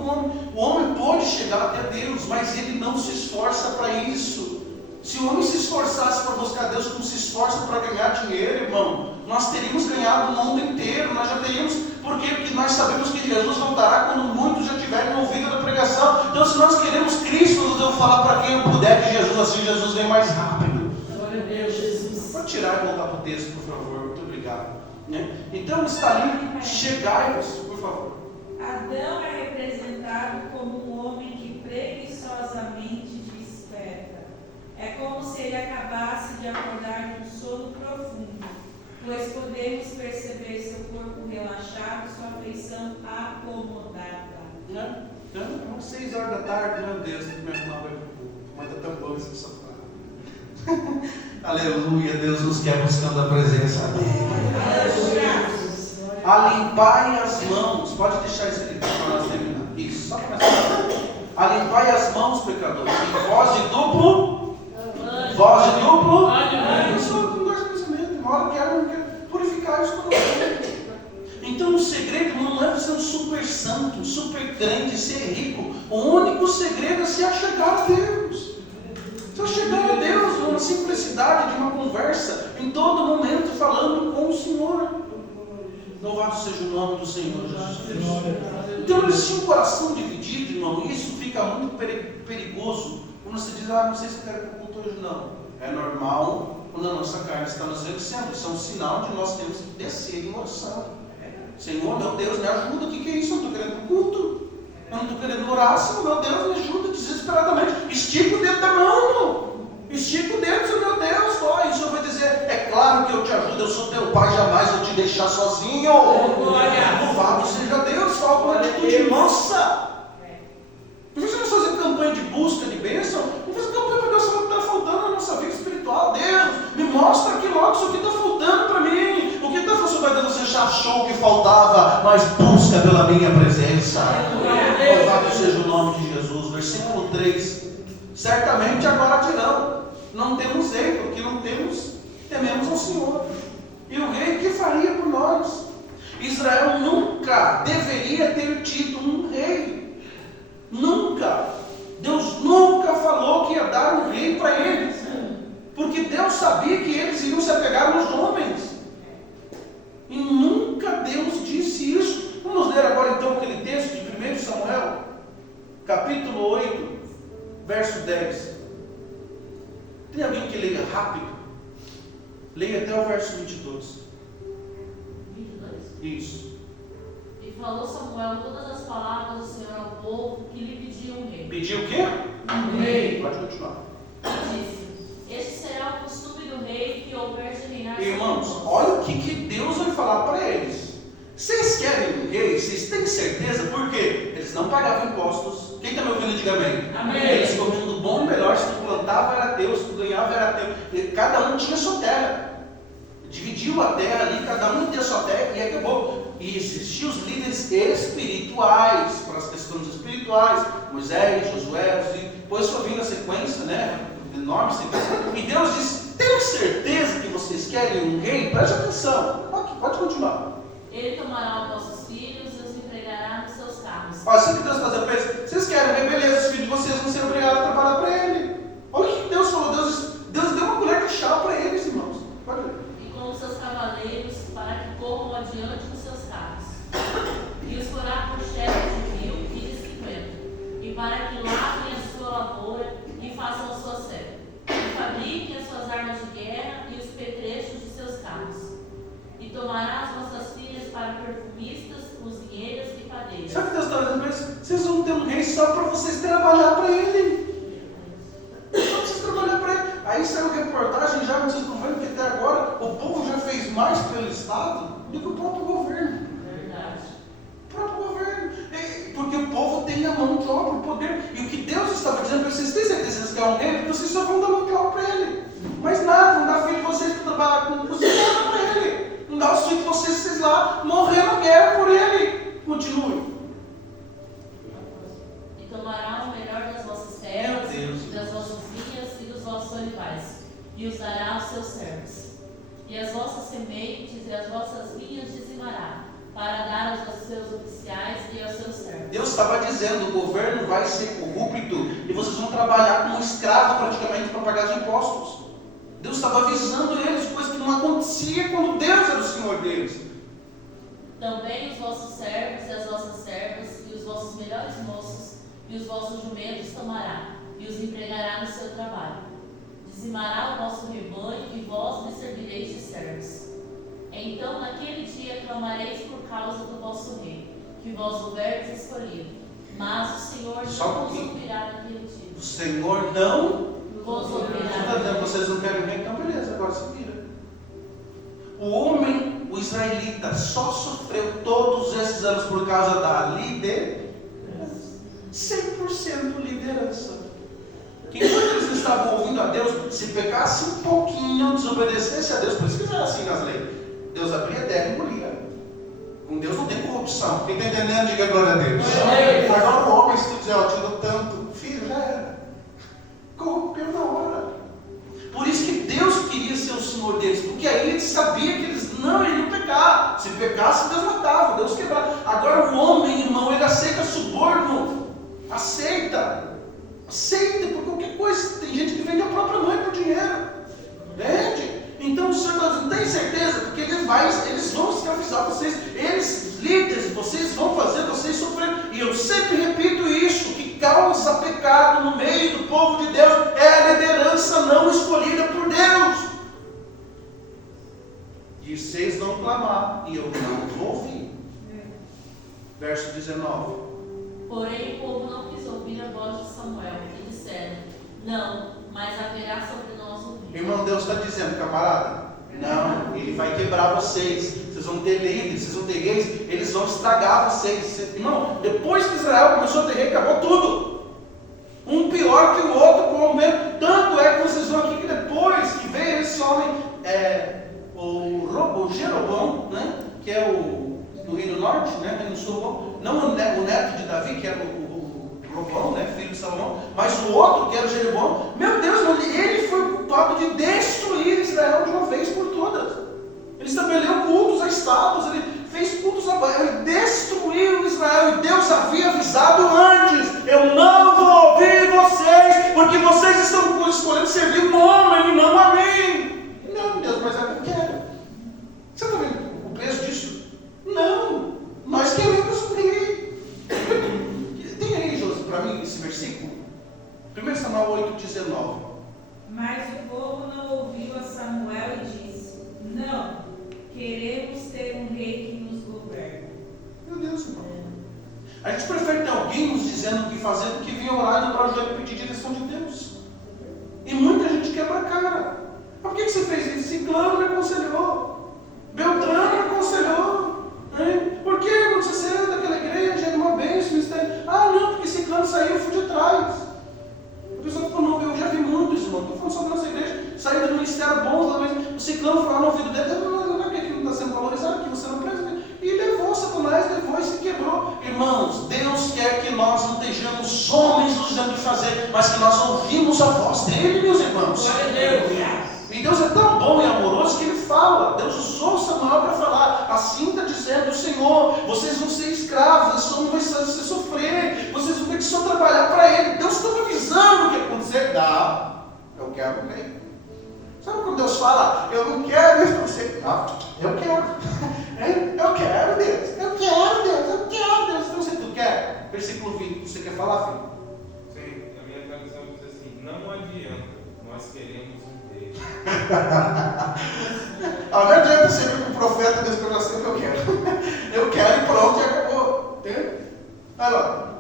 homem. O homem pode chegar até Deus, mas ele não se esforça para isso. Se o homem se esforçasse para buscar Deus como se esforça para ganhar dinheiro, irmão, nós teríamos ganhado o mundo inteiro, nós já teríamos, porque nós sabemos que Jesus voltará quando muitos já tiverem ouvido a pregação. Então, se nós queremos Cristo, eu vou falar para quem eu puder que Jesus vem mais rápido. Glória a Deus, Jesus. Pode tirar e voltar para o texto, por favor, muito obrigado. Né? Então, está ali, chegai-vos, por favor. Adão é representado como um homem que preguiçosamente desperta. É como se ele acabasse de acordar de um sono profundo, pois podemos perceber seu corpo relaxado, sua feição acomodada. Então, 6 horas da tarde, meu Deus, tem que me arrumar para ir para o culto. Mas está tão bom esse sofá. Aleluia, Deus nos quer buscando a presença dele. Aleluia. Alimpai as mãos. Pode deixar isso aqui para nós terminar. Isso, só começar. Alimpai as mãos, pecadores, em voz de duplo Voz de duplo. ânimo. Eu sou com dois pensamentos. Uma hora quero, não quero purificar isso coração. Então o segredo não é ser um super santo, super crente, ser rico. O único segredo é se achegar a Deus. Se achegar a Deus numa simplicidade de uma conversa, em todo momento falando com o Senhor. Louvado seja o nome do Senhor Jesus Cristo. Então eles tinham um coração dividido, irmão, e isso fica muito perigoso. Quando você diz, não sei se eu quero ir para o culto hoje, não. É normal quando a nossa carne está nos vencendo. Isso é um sinal de nós temos que descer em oração. Senhor, meu Deus, me ajuda. O que é isso? Eu não estou querendo ir para o culto. Eu não estou querendo orar. Senhor, meu Deus, me ajuda desesperadamente. Estica o dedo da mão, irmão. Estica o dedo, Senhor, meu Deus. O Senhor vai dizer, é claro que eu te ajudo. Eu sou teu pai, jamais vou te deixar sozinho. Louvado seja Deus. Falta uma atitude nossa. Em vez de nós fazer campanha de busca de bênção, vamos fazer campanha para Deus saber o que está faltando na nossa vida espiritual. Deus, me mostra aqui logo isso que está faltando para mim. O que está faltando? Você já achou que faltava, mas busca pela minha presença. Louvado seja o nome de Jesus. Versículo 3. Certamente agora dirão, não temos rei, porque não tememos ao Senhor. E o rei que faria por nós? Israel nunca deveria ter tido um rei. Nunca. Deus nunca falou que ia dar um rei para eles. Porque Deus sabia que eles iriam se apegar nos homens. E nunca Deus disse isso. Vamos ler agora então aquele texto de 1 Samuel, capítulo 8, verso 10. Tem alguém que leia rápido? Leia até o verso 22. 22. Isso. E falou Samuel todas as palavras do Senhor ao povo que lhe pediam um rei. Pediu o quê? Um rei. Pode continuar. E disse: Este será o costume do rei que houver de reinar. Irmãos, sobre vós. olha o que Deus vai falar para eles. Vocês querem um rei? Vocês têm certeza? Por quê? Eles não pagavam impostos. Quem está me ouvindo, diga amém. Amém. Eles comiam do bom e melhor. Se tu plantava era teu, se tu ganhava era teu. E cada um tinha sua terra. Dividiu a terra ali, cada um tinha sua terra e acabou. E existiam os líderes espirituais, para as questões espirituais, Moisés, Josué, e depois foi vindo a sequência, né? Enorme sequência. E Deus disse: tem certeza que vocês querem um rei? Preste atenção. Pode continuar. Ele tomará os vossos filhos e os empregará nos seus carros. Olha, sabe o que Deus está fazendo para eles? Vocês querem um rei? Beleza, os filhos de vocês vão ser obrigados a trabalhar para ele. Olha o que Deus falou. Deus deu uma colher de chá para eles, irmãos. Pode ver. E com os seus cavaleiros, para que corram adiante dos seus carros. E os porá por chefe de 1.000 e de 50. E para que lavrem a sua lavoura e façam a sua serra. E fabriquem as suas armas de guerra e os petrechos de seus carros. E tomará as vossas filhas para perfumistas, cozinheiras e padeiras. Sabe o que Deus está dizendo para eles? Vocês vão ter um rei só para vocês trabalhar para ele. Só para vocês trabalhar para ele. Aí saiu reportagem já, vocês estão vendo que até agora o povo já fez mais pelo Estado do que o próprio governo. Verdade. O próprio governo. Porque o povo tem a mão de obra, o poder. E o que Deus estava dizendo para vocês, têm certeza que vocês querem um rei? Vocês só vão dar mão de obra para ele. Mas nada, não dá filho de vocês para trabalhar com vocês para ele. Não dá os filhos de vocês lá morrer na guerra por ele. Continue. E tomará o melhor das vossas terras, das vossas vinhas e dos vossos olivais, e os dará aos seus servos. E as vossas sementes e as vossas vinhas dizimará, para dar aos seus oficiais e aos seus servos. Deus estava dizendo, o governo vai ser corrupto e vocês vão trabalhar como escravo praticamente para pagar os impostos. Deus estava avisando eles, coisa que não acontecia quando Deus era o Senhor deles. Também os vossos servos e as vossas servas, e os vossos melhores moços, e os vossos jumentos tomará, e os empregará no seu trabalho. Dizimará o vosso rebanho, e vós lhe servireis de servos. Então, naquele dia, clamareis por causa do vosso rei, que vós houverdes escolhido. Mas o Senhor não vos ouvirá naquele dia. O Senhor não Vos está ouvirá. dizendo, vocês não querem ver, então beleza, agora se vira. O homem, o israelita, só sofreu todos esses anos por causa da liderança. 100% liderança. Que enquanto eles estavam ouvindo a Deus, se pecasse um pouquinho, desobedecesse a Deus, por isso que era assim nas leis. Deus abria a terra e engolia. Com Deus não tem corrupção. Quem está entendendo, diga glória a Deus. Agora o homem, se tu dizer, ó, tirou tanto, filho, já era. Corrompeu na hora. Senhor deles, porque aí ele sabia que eles não iriam pecar. Se pecasse, Deus matava, Deus quebrava. Agora o homem, irmão, ele aceita suborno. Aceita por qualquer coisa. Tem gente que vende a própria mãe por dinheiro. Vende. Então o Senhor não tem certeza, porque eles vão escravizar vocês. Eles, líderes, vocês vão fazer vocês sofrer. E eu sempre repito isso, que causa pecado no meio do povo de Deus é a liderança não escolhida por Deus. E vocês vão clamar, e eu não vou ouvir. Verso 19. Porém o povo não quis ouvir a voz de Samuel e disseram: não, mas haverá sobre nós um rei. Irmão, Deus está dizendo, camarada, não, ele vai quebrar vocês. Vocês vão ter líderes, vocês vão ter reis, eles vão estragar vocês. Irmão, depois que Israel começou a ter rei, acabou tudo. Um pior que o outro, como mesmo. Tanto é que vocês vão aqui que depois que veio esse homem, o Jeroboão, né, que é do Reino Norte, né, Reino Sul, não o neto de Davi, que era o Roboão, né, filho de Salomão, mas o outro, que era o Jeroboão. Meu Deus, ele foi o culpado de destruir Israel de uma vez por todas. Ele estabeleceu cultos a estátuas, ele fez cultos a Baal, ele destruiu Israel, e Deus havia avisado antes: eu não vou ouvir vocês, porque vocês estão escolhendo servir um homem e não a mim. Não, Deus, mas é o que eu quero. Você está vendo o peso disso? Não, nós queremos um rei. Tem aí, José, para mim, esse versículo? 1 Samuel 8,19. Mas o povo não ouviu a Samuel e disse: não, queremos ter um rei que nos governe. Meu Deus, irmão. A gente prefere ter alguém nos dizendo o que fazer do que vir orar e dobrar o joelho e pedir direção de Deus. E muita gente quebra a cara. Mas por que você fez isso? Ciclano me aconselhou, Beltrano me aconselhou. Por que você saiu daquela igreja, era uma bênção, ministério? Ah, não, porque Ciclano saiu, eu fui de trás. A pessoa falou: não, eu já vi muitos, irmão. Estou falando sobre a nossa igreja, saindo do ministério bom, talvez o Ciclano falou no ouvido dele: não é que ele não está sendo valorizado, que você não presta. E levou Satanás, levou e se quebrou. Irmãos, Deus quer que nós não estejamos homens nos dizendo o que fazer, mas que nós ouvimos a voz dele, meus irmãos. Glória a Deus. E Deus é tão bom e amoroso que ele fala. Deus usou Samuel para falar: assim está dizendo o Senhor, vocês vão ser escravos, vocês vão ser sofrer, vocês vão ter que só trabalhar para ele. Deus está avisando o que acontecer. Eu quero um rei. Sabe quando Deus fala: eu não quero isso para você? Eu quero. Eu quero, Deus. Eu quero, Deus. Eu quero, Deus. Então, se tu quer, versículo 20, você quer falar, filho? Sim, a minha tradução diz assim: não adianta, nós queremos um rei. Não adianta você vir com o profeta Deus para você, eu quero. Eu quero e pronto, e acabou. Entende? Olha lá.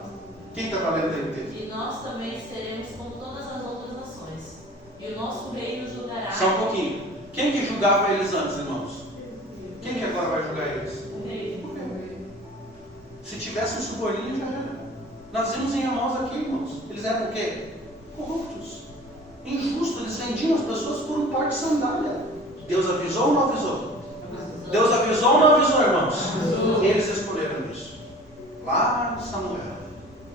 Quem está valendo aí? E nós também seremos como todas as outras nações, e o nosso rei nos julgará. Só um pouquinho. Quem que julgava eles antes, irmãos? Quem que agora vai julgar eles? O rei. Se tivesse um suborninho, já era. Nós vimos em Amós aqui, irmãos. Eles eram o quê? Corruptos. Injustos. Eles vendiam as pessoas por um par de sandália. Deus avisou ou não avisou? Deus avisou ou não avisou, irmãos? Eles escolheram isso. Lá em Samuel.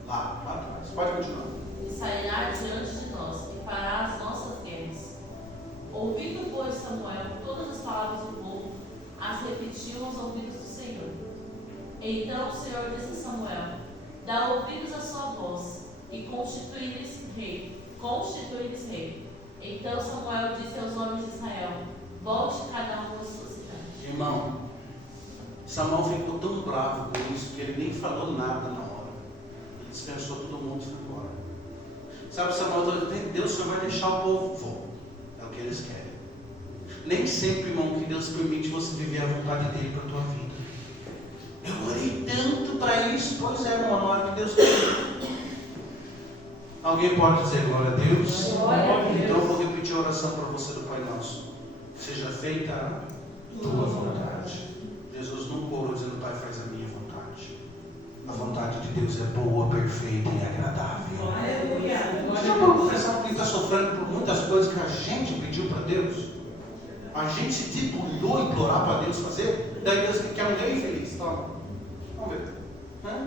Lá atrás. Pode continuar. E sairá diante de nós, e fará as nossas guerras. Ouvindo, pois, Samuel todas as palavras do povo, as repetiu aos ouvidos do Senhor. Então o Senhor disse a Samuel: dá ouvidos à sua voz, e constituí-lhes rei. Então Samuel disse aos homens de Israel: volte cada um às suas cidades. Irmão, Samuel ficou tão bravo com isso que ele nem falou nada na hora. Ele dispensou todo mundo e foi embora. Sabe, Samuel, Deus só vai deixar o povo voo. É o que eles querem. Nem sempre, irmão, que Deus permite você viver a vontade dele para a tua vida. Eu orei tanto para isso. Pois é, irmão, na hora que Deus quer. Alguém pode dizer glória a Deus? Glória a Deus. Então eu vou repetir a oração para você do Pai Nosso. Seja feita a tua vontade. Jesus nunca orou dizendo: Pai, faz a minha vontade. A vontade de Deus é boa, perfeita e agradável. Aleluia. Já vamos pensar que está sofrendo por muitas coisas que a gente pediu para Deus? A gente se debulhou implorar para Deus fazer? Daí Deus quer um rei feliz. Toma. Vamos ver.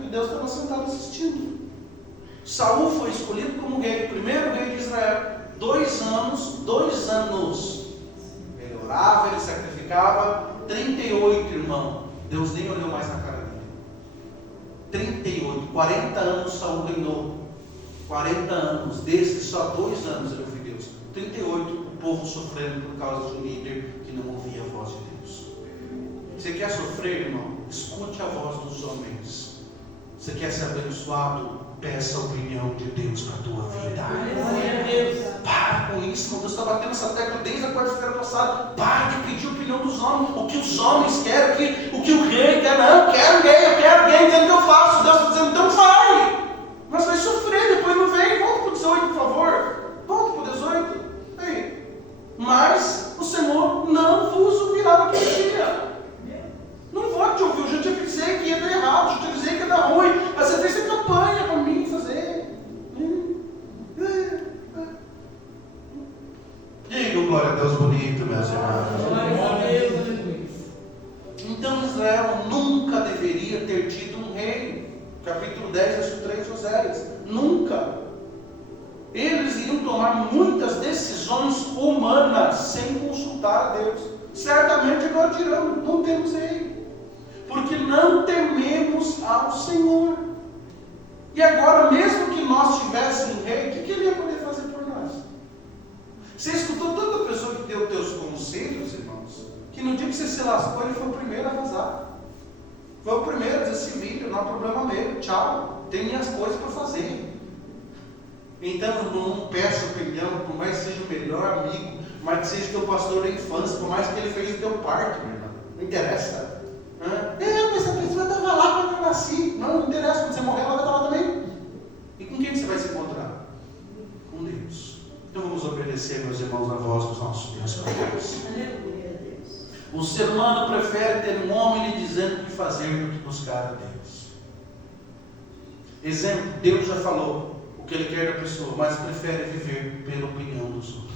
E Deus estava sentado assistindo. Saul foi escolhido como rei, o primeiro rei de Israel. 2 anos. Ele adorava, ele sacrificava. 38, irmão, Deus nem olhou mais na cara dele. 38, 40 anos Saul reinou. 40 anos, desses só 2 anos ele ouviu Deus. 38, o povo sofrendo por causa de um líder que não ouvia a voz de Deus. Você quer sofrer, irmão? Escute a voz dos homens. Você quer ser abençoado? Peça a opinião de Deus para a tua vida. Para com isso, irmão. Deus está batendo essa tecla desde a quarta-feira passada. Para de pedir a opinião dos homens. O que os homens querem, o que o rei quer. Não, eu quero alguém dizendo que eu faço. Deus está dizendo, então vai. Mas vai sofrer, depois não vem. Volta para o 18, por favor. Volta para o 18. Aí. Mas o Senhor não vos ouvirá naquele dia. Não vou te ouvir, eu já te avisei que ia dar errado, já te avisei que ia dar ruim, mas você fez a campanha para mim fazer. Diga um glória a Deus bonito, meus irmãos. Glória a Deus, aleluia. Então Israel nunca deveria ter tido um rei. Capítulo 10, verso 3, Oséias. Nunca. Eles iriam tomar muitas decisões humanas sem consultar a Deus. Certamente agora dirão, não temos rei. Porque não tememos ao Senhor. E agora, mesmo que nós tivéssemos um rei, o que ele ia poder fazer por nós? Você escutou tanta pessoa que deu teus conselhos, irmãos, que no dia que você se lascou, ele foi o primeiro a vazar. Foi o primeiro a dizer assim, filho, não há problema meu, tchau, tem minhas coisas para fazer. Então não peça opinião, por mais que seja o melhor amigo, por mais que seja teu pastor da infância, por mais que ele fez o teu parto, meu irmão, não interessa. Mas a pessoa estava lá quando eu nasci. Não interessa, quando você morrer, ela vai estar lá também. E com quem você vai se encontrar? Com Deus. Então vamos obedecer, meus irmãos, a voz dos nossos Deus. Aleluia, Deus. O ser humano prefere ter um homem lhe dizendo o que fazer do que buscar a Deus. Exemplo, Deus já falou o que Ele quer da pessoa, mas prefere viver pela opinião dos outros.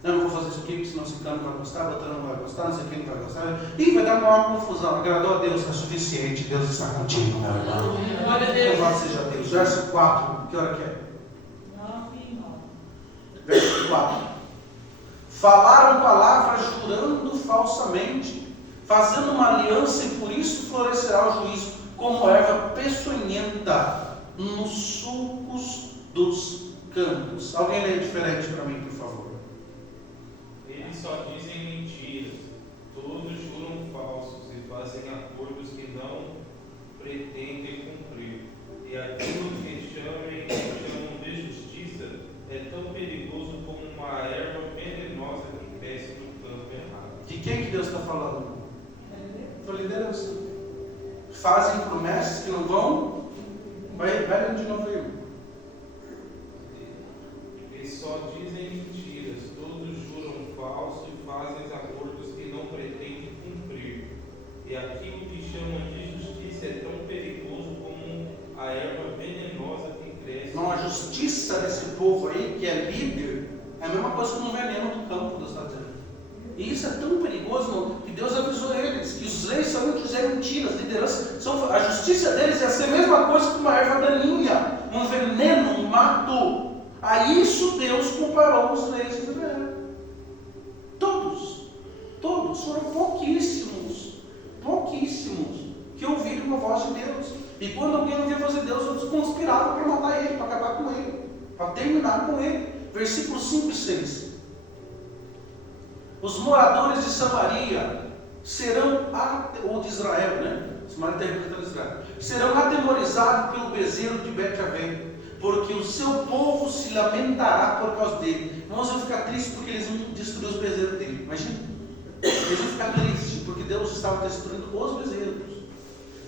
Eu não vou fazer isso aqui, porque senão esse plano não vai gostar, o outro não vai gostar, não sei quem não vai gostar. E vai dar uma confusão. Agradou a Deus, é suficiente. Deus está contigo, meu irmão. Glória a Deus. Louvado seja Deus. Verso 4, que hora que é? 9 e 9. Verso 4. Falaram palavras jurando falsamente, fazendo uma aliança, e por isso florescerá o juízo, como erva peçonhenta nos sulcos dos campos. Alguém lê diferente para mim, por favor. Eles só dizem mentiras, todos juram falsos e fazem acordos que não pretendem cumprir. E aquilo que chamam de justiça é tão perigoso como uma erva venenosa que cresce no campo errado. De quem que Deus está falando? Da liderança. Fazem promessas que não vão. Vai de novo aí. Eles só dizem mentiras, todos juram falso e fazem acordos que não pretendem cumprir. E aquilo que chamam de justiça é tão perigoso como a erva venenosa que cresce. Não, a justiça desse povo aí, que é líder, é a mesma coisa que um veneno do campo, Deus está dizendo. E isso é tão perigoso, irmão, que Deus avisou eles, que os reis só iam dizer mentiras, liderança, a justiça deles ia ser a mesma coisa que uma erva daninha, um veneno, um mato. A isso Deus comparou os reis de Israel. Todos, foram pouquíssimos, que ouviram a voz de Deus. E quando alguém ouvia a voz de Deus, outros conspiravam para matar ele, para acabar com ele, para terminar com ele. Versículos 5 e 6. Os moradores de Samaria serão, ou de Israel, né? Samaria está representando Israel. Serão atemorizados pelo bezerro de Bet-Aven, porque o seu povo se lamentará por causa dele. Nós vamos ficar tristes porque eles vão destruir os bezerros dele. Imagina. Eles vão ficar tristes porque Deus estava destruindo os bezerros.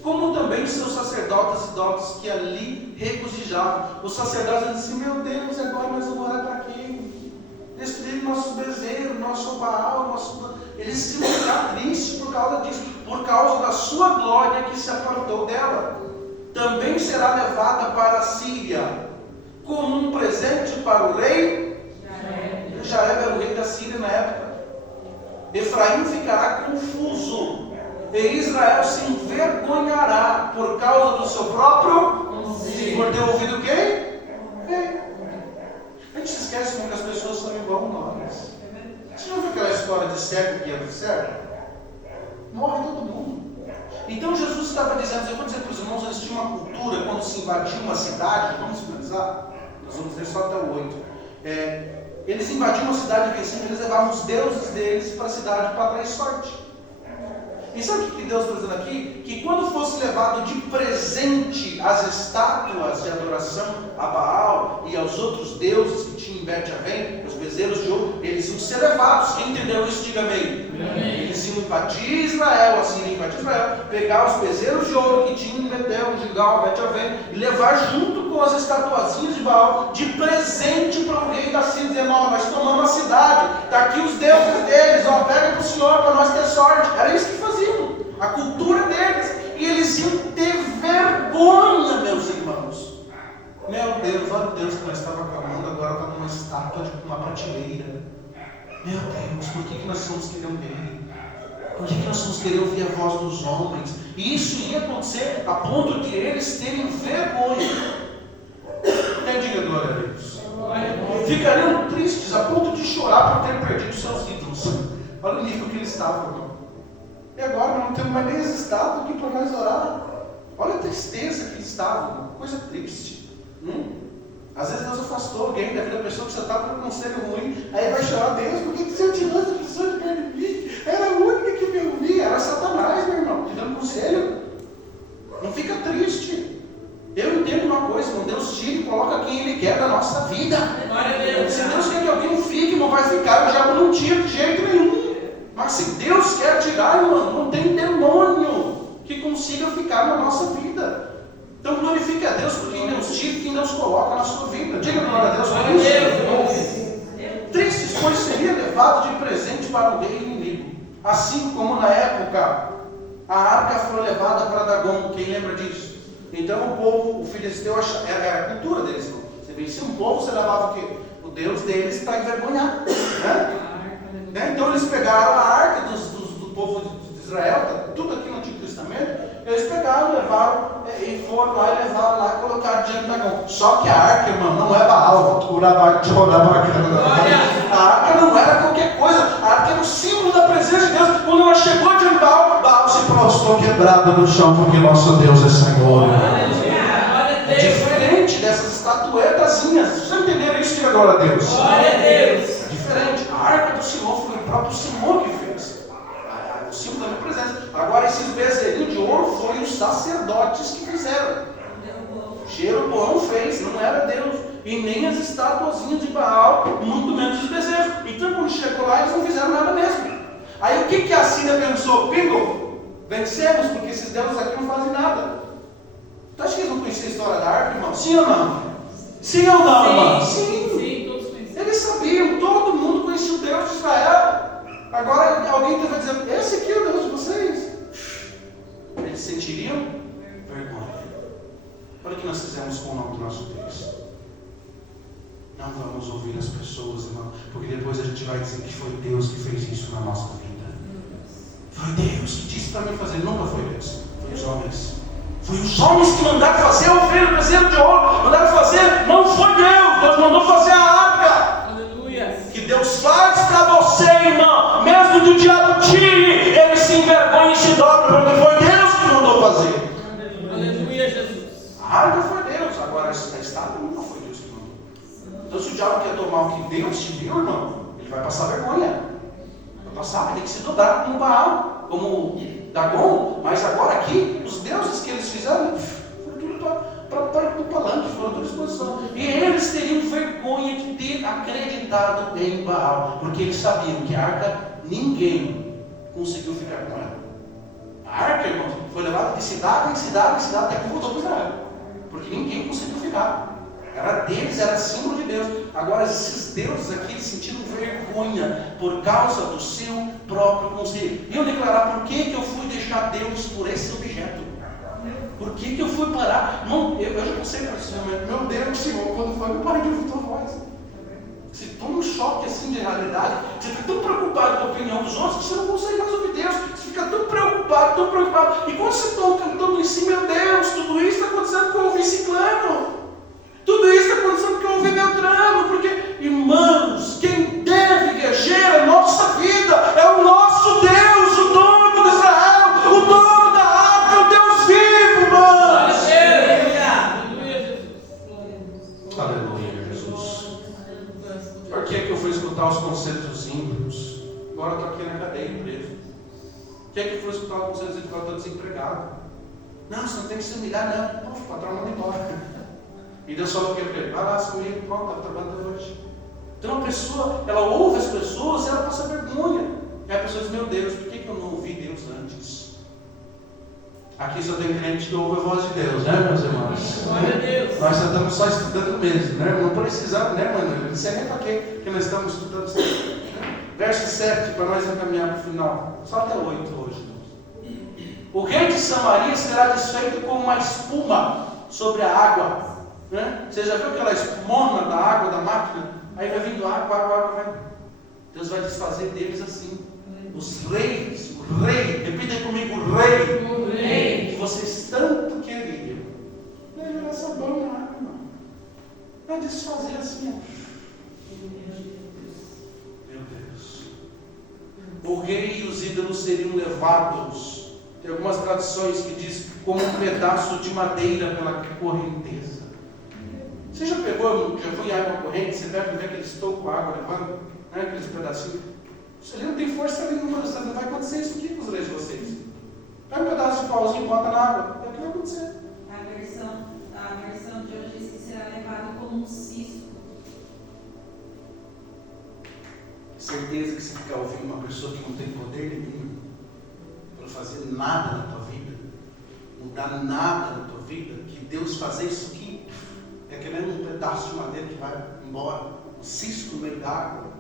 Como também os seus sacerdotes e idólatras que ali regozijavam. Os sacerdotes diziam assim, meu Deus, agora nós vamos orar para quem? Destruir nossos bezerros, nosso Baal, Eles iam ficar tristes por causa disso, por causa da sua glória que se apartou dela. Também será levada para a Síria, como um presente para o rei. Jaeb era o rei da Síria na época. Efraim ficará confuso, e Israel se envergonhará por causa do seu próprio, por ter ouvido quem? A gente se esquece que as pessoas são igual a nós. já viu aquela história de cego que entra no céu? Morre todo mundo. Então Jesus estava dizendo, eu vou dizer para os irmãos, eles tinham uma cultura, quando se invadia uma cidade, vamos finalizar, nós vamos ler só até o 8. Eles invadiam uma cidade vencendo, eles levavam os deuses deles para a cidade para atrair sorte. E sabe o que Deus está dizendo aqui? Que quando fosse levado de presente as estátuas de adoração a Baal e aos outros deuses que tinham em Bet-Aven, os bezerros de ouro, eles iam ser levados. Quem entendeu isso, diga amém. Amém. Eles iam invadir Israel, assim, invadir Israel, pegar os bezerros de ouro que tinham em Betel, Gilgal, Bet-Aven, e levar junto com as estatuazinhas de Baal de presente para o rei da Síria, dizendo, ó, nós tomamos a cidade, está aqui os deuses deles, ó, pega para o Senhor para nós ter sorte. Era isso que faziam. A cultura deles, e eles iam ter vergonha, meus irmãos. Meu Deus, olha o Deus que nós estava clamando, agora está numa estátua de uma prateleira. Meu Deus, por que nós vamos querer ouvir Ele? Por que nós vamos querer ouvir a voz dos homens? E isso ia acontecer a ponto de eles terem vergonha. Quem diga glória a Deus? Ficariam tristes a ponto de chorar por ter perdido seus ídolos. Olha o nível que eles estavam, irmão. E agora não temos mais nem esse estado aqui para nós orar. Olha a tristeza que estava, coisa triste. Às vezes Deus afastou alguém daquela pessoa que você estava com um conselho ruim, aí vai chorar, Deus, por que você tirou essa pessoa de perto de mim? Era a única que me ouvia, era Satanás, meu irmão, te dando conselho. Não fica triste. Eu entendo uma coisa, irmão, Deus tira e coloca quem Ele quer da nossa vida. Se Deus quer que alguém fique, não vai ficar, o diabo não tira de jeito nenhum. Mas se Deus quer tirar, irmão, não tem demônio que consiga ficar na nossa vida. Então glorifique a Deus por quem Deus tira e quem Deus coloca na sua vida. Diga glória a Deus por isso. Tristes, pois seria levado de presente para o rei inimigo. Assim como na época a arca foi levada para Dagon. Quem lembra disso? Então o povo, o filisteu, era a cultura deles. Irmão. Você vencia um povo, você levava o quê? O Deus deles para envergonhar. Então eles pegaram a arca do povo de Israel, tudo aqui no Antigo Testamento, eles pegaram, levaram, e foram lá e levaram lá e colocaram diante da Dagon. Só que a arca, irmão, não é Baal. A arca não era qualquer coisa, a arca era o símbolo da presença de Deus. Quando ela chegou diante de Baal, Baal se prostrou quebrado no chão, porque nosso Deus é Senhor. Diferente dessas estatuetazinhas. Vocês entenderam isso? Diga glória a Deus. Glória a Deus. Diferente. A arca do Senhor foi o próprio Senhor que fez. O símbolo da minha presença. Agora esses bezerrinhos de ouro foram os sacerdotes que fizeram. Jeroboão fez, não era Deus. E nem as estatuazinhas de Baal, muito menos os bezerros. Então quando chegou lá, eles não fizeram nada mesmo. Aí o que a Síria pensou? Bingo, vencemos, porque esses deuses aqui não fazem nada. Tu acha que eles não conheciam a história da arca, irmão? Sim ou não? Sim ou não, irmão? Sim, todos conheciam. Eles sabiam, todo mundo conhecia o Deus de Israel. Agora alguém estava dizendo, esse aqui é o Deus de vocês. Eles sentiriam vergonha. Olha o que nós fizemos com o nome do nosso Deus. Não vamos ouvir as pessoas, irmão, porque depois a gente vai dizer que foi Deus que fez isso na nossa vida. Foi Deus que disse para mim fazer, nunca foi Deus, foi os homens. Foi os homens que mandaram fazer a ovelha, o bezerro de ouro, mandaram fazer, não foi Deus, Deus mandou fazer a arca. Aleluia. Que Deus faz para você, irmão, mesmo que o diabo tire, ele se envergonha e se dobra, porque foi Deus que mandou fazer. Aleluia, Jesus. A arca foi Deus, agora a estátua nunca foi Deus que mandou. Então se o diabo quer tomar o que Deus te deu, irmão, ele vai passar vergonha. Vai passar, vai ter que se dobrar como Baal, como Dagon, mas agora aqui, os deuses que eles fizeram, foram tudo para o palanque, foram tudo exposição. E eles teriam vergonha de ter acreditado em Baal, porque eles sabiam que a arca, ninguém conseguiu ficar com ela. A arca, irmão, foi levada de cidade em cidade em cidade, até que voltou para Israel, porque ninguém conseguiu ficar. Era deles, era símbolo de Deus. Agora esses deuses aqui, eles sentiram vergonha por causa do seu próprio conselho. E eu declarar, por que eu fui deixar Deus por esse objeto? Por que eu fui parar? Não, eu já pensei para esse momento, meu Deus, Senhor, quando foi que eu parei de ouvir tua voz? Você toma um choque assim de realidade, você fica tão preocupado com a opinião dos outros que você não consegue mais ouvir Deus. Você fica tão preocupado. E quando você está cantando em si, meu Deus, tudo isso está acontecendo porque eu ouvi ciclano. Tudo isso está acontecendo porque eu ouvi Beltrano, porque, irmãos, quem deve reger a nossa agora eu estou desempregado. Não, você não tem que se humilhar, não. Pô, o patrão manda embora. E Deus falou o que para ele? Vai lá, se humilha, pronto, está trabalhando hoje. Então a pessoa, ela ouve as pessoas e ela passa vergonha. E a pessoa diz, meu Deus, por que eu não ouvi Deus antes? Aqui só tem crente que ouve a voz de Deus, né, meus irmãos? Glória a Deus. Nós só estamos só estudando mesmo, né? Não precisamos, né, mano? Isso é nem para quê que nós estamos estudando. Verso 7, para nós encaminhar para o final. Só até 8 hoje. O rei de Samaria será desfeito como uma espuma sobre a água. Né? Você já viu aquela espumona da água, da máquina? Aí vai vindo água, vai. Deus vai desfazer deles assim. Os reis, o rei, repita aí comigo, o rei, que vocês tanto queriam. Não é virar sabão na água, não. Vai desfazer assim, ó. Meu Deus. O rei e os ídolos seriam levados. Tem algumas traduções que diz como um pedaço de madeira pela correnteza. Você já pegou, já foi em água corrente, você deve ver aquele estouro com água levando, né, aqueles pedacinhos. Isso ali não tem força nenhuma, não vai acontecer isso aqui com os reis de vocês. Pega um pedaço de pauzinho e bota na água, é o que vai acontecer. A versão de hoje diz que será levado como um cisco. Certeza que você ficar ouvindo uma pessoa que não tem poder nenhum para fazer nada na tua vida, mudar nada na tua vida, que Deus fazer isso aqui, é que nem um pedaço de madeira que vai embora, um cisco no meio da água.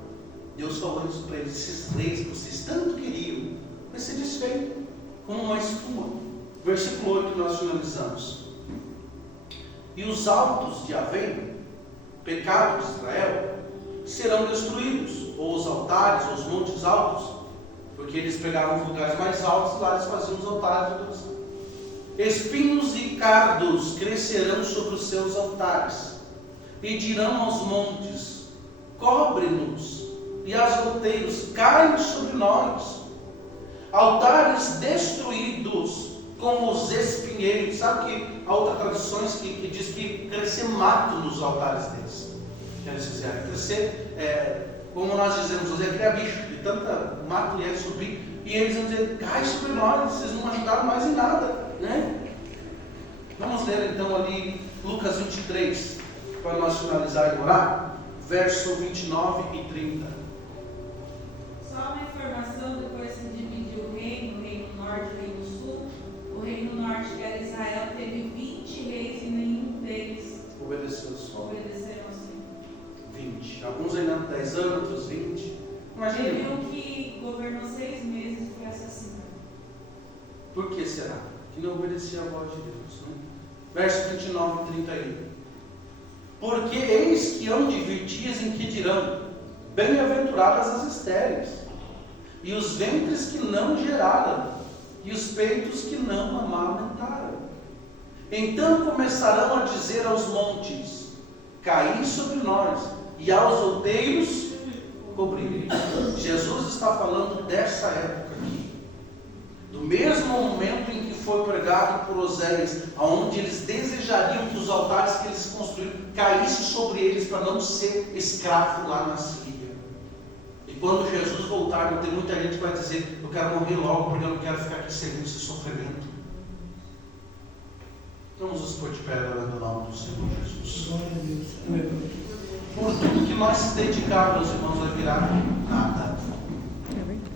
Deus falou isso para eles, esses reis que vocês tanto queriam, vai ser desfeito como uma espuma. Versículo 8 nós finalizamos. E os altos de Avém, pecado de Israel, serão destruídos, ou os altares, ou os montes altos, porque eles pegavam os lugares mais altos e lá eles faziam os altares de Deus. Espinhos e cardos crescerão sobre os seus altares, e dirão aos montes, cobre-nos, e aos outeiros, caem sobre nós. Altares destruídos como os espinheiros. Sabe que há outras traduções que diz que crescer mato nos altares deles. Que eles fizeram crescer, como nós dizemos, é criar bicho, de tanta mato que ia subir, e eles iam dizer, cai sobre nós, vocês não ajudaram mais em nada, né? Vamos ler então ali Lucas 23, para nós finalizar e orar, verso 29 e 30. Só uma informação, depois se dividiu o reino norte e o reino sul. O reino norte, que era Israel, teve 20 reis e nenhum deles Obedeceu só. obedeceram assim. 20. Alguns reinando 10 anos, outros 20. Teve Imagina. um que governou 6 meses e foi assassinado. Por que será? Que não obedecia a voz de Deus. Né? Verso 29 e 31. Porque eis que hão de vir dias em que dirão, bem-aventuradas as estéreis, e os ventres que não geraram, e os peitos que não amamentaram. Então começarão a dizer aos montes, caí sobre nós, e aos outeiros, cobrir. Jesus está falando dessa época aqui. Do mesmo momento em que foi pregado por Oséias, onde eles desejariam que os altares que eles construíram caíssem sobre eles para não ser escravo lá na Síria. E quando Jesus voltar, vai ter muita gente que vai dizer, eu quero morrer logo, porque eu não quero ficar aqui servindo esse sofrimento. Vamos nos pôr de pé orando no nome do Senhor Jesus. Por tudo que nós se dedicarmos, irmãos, vai virar nada.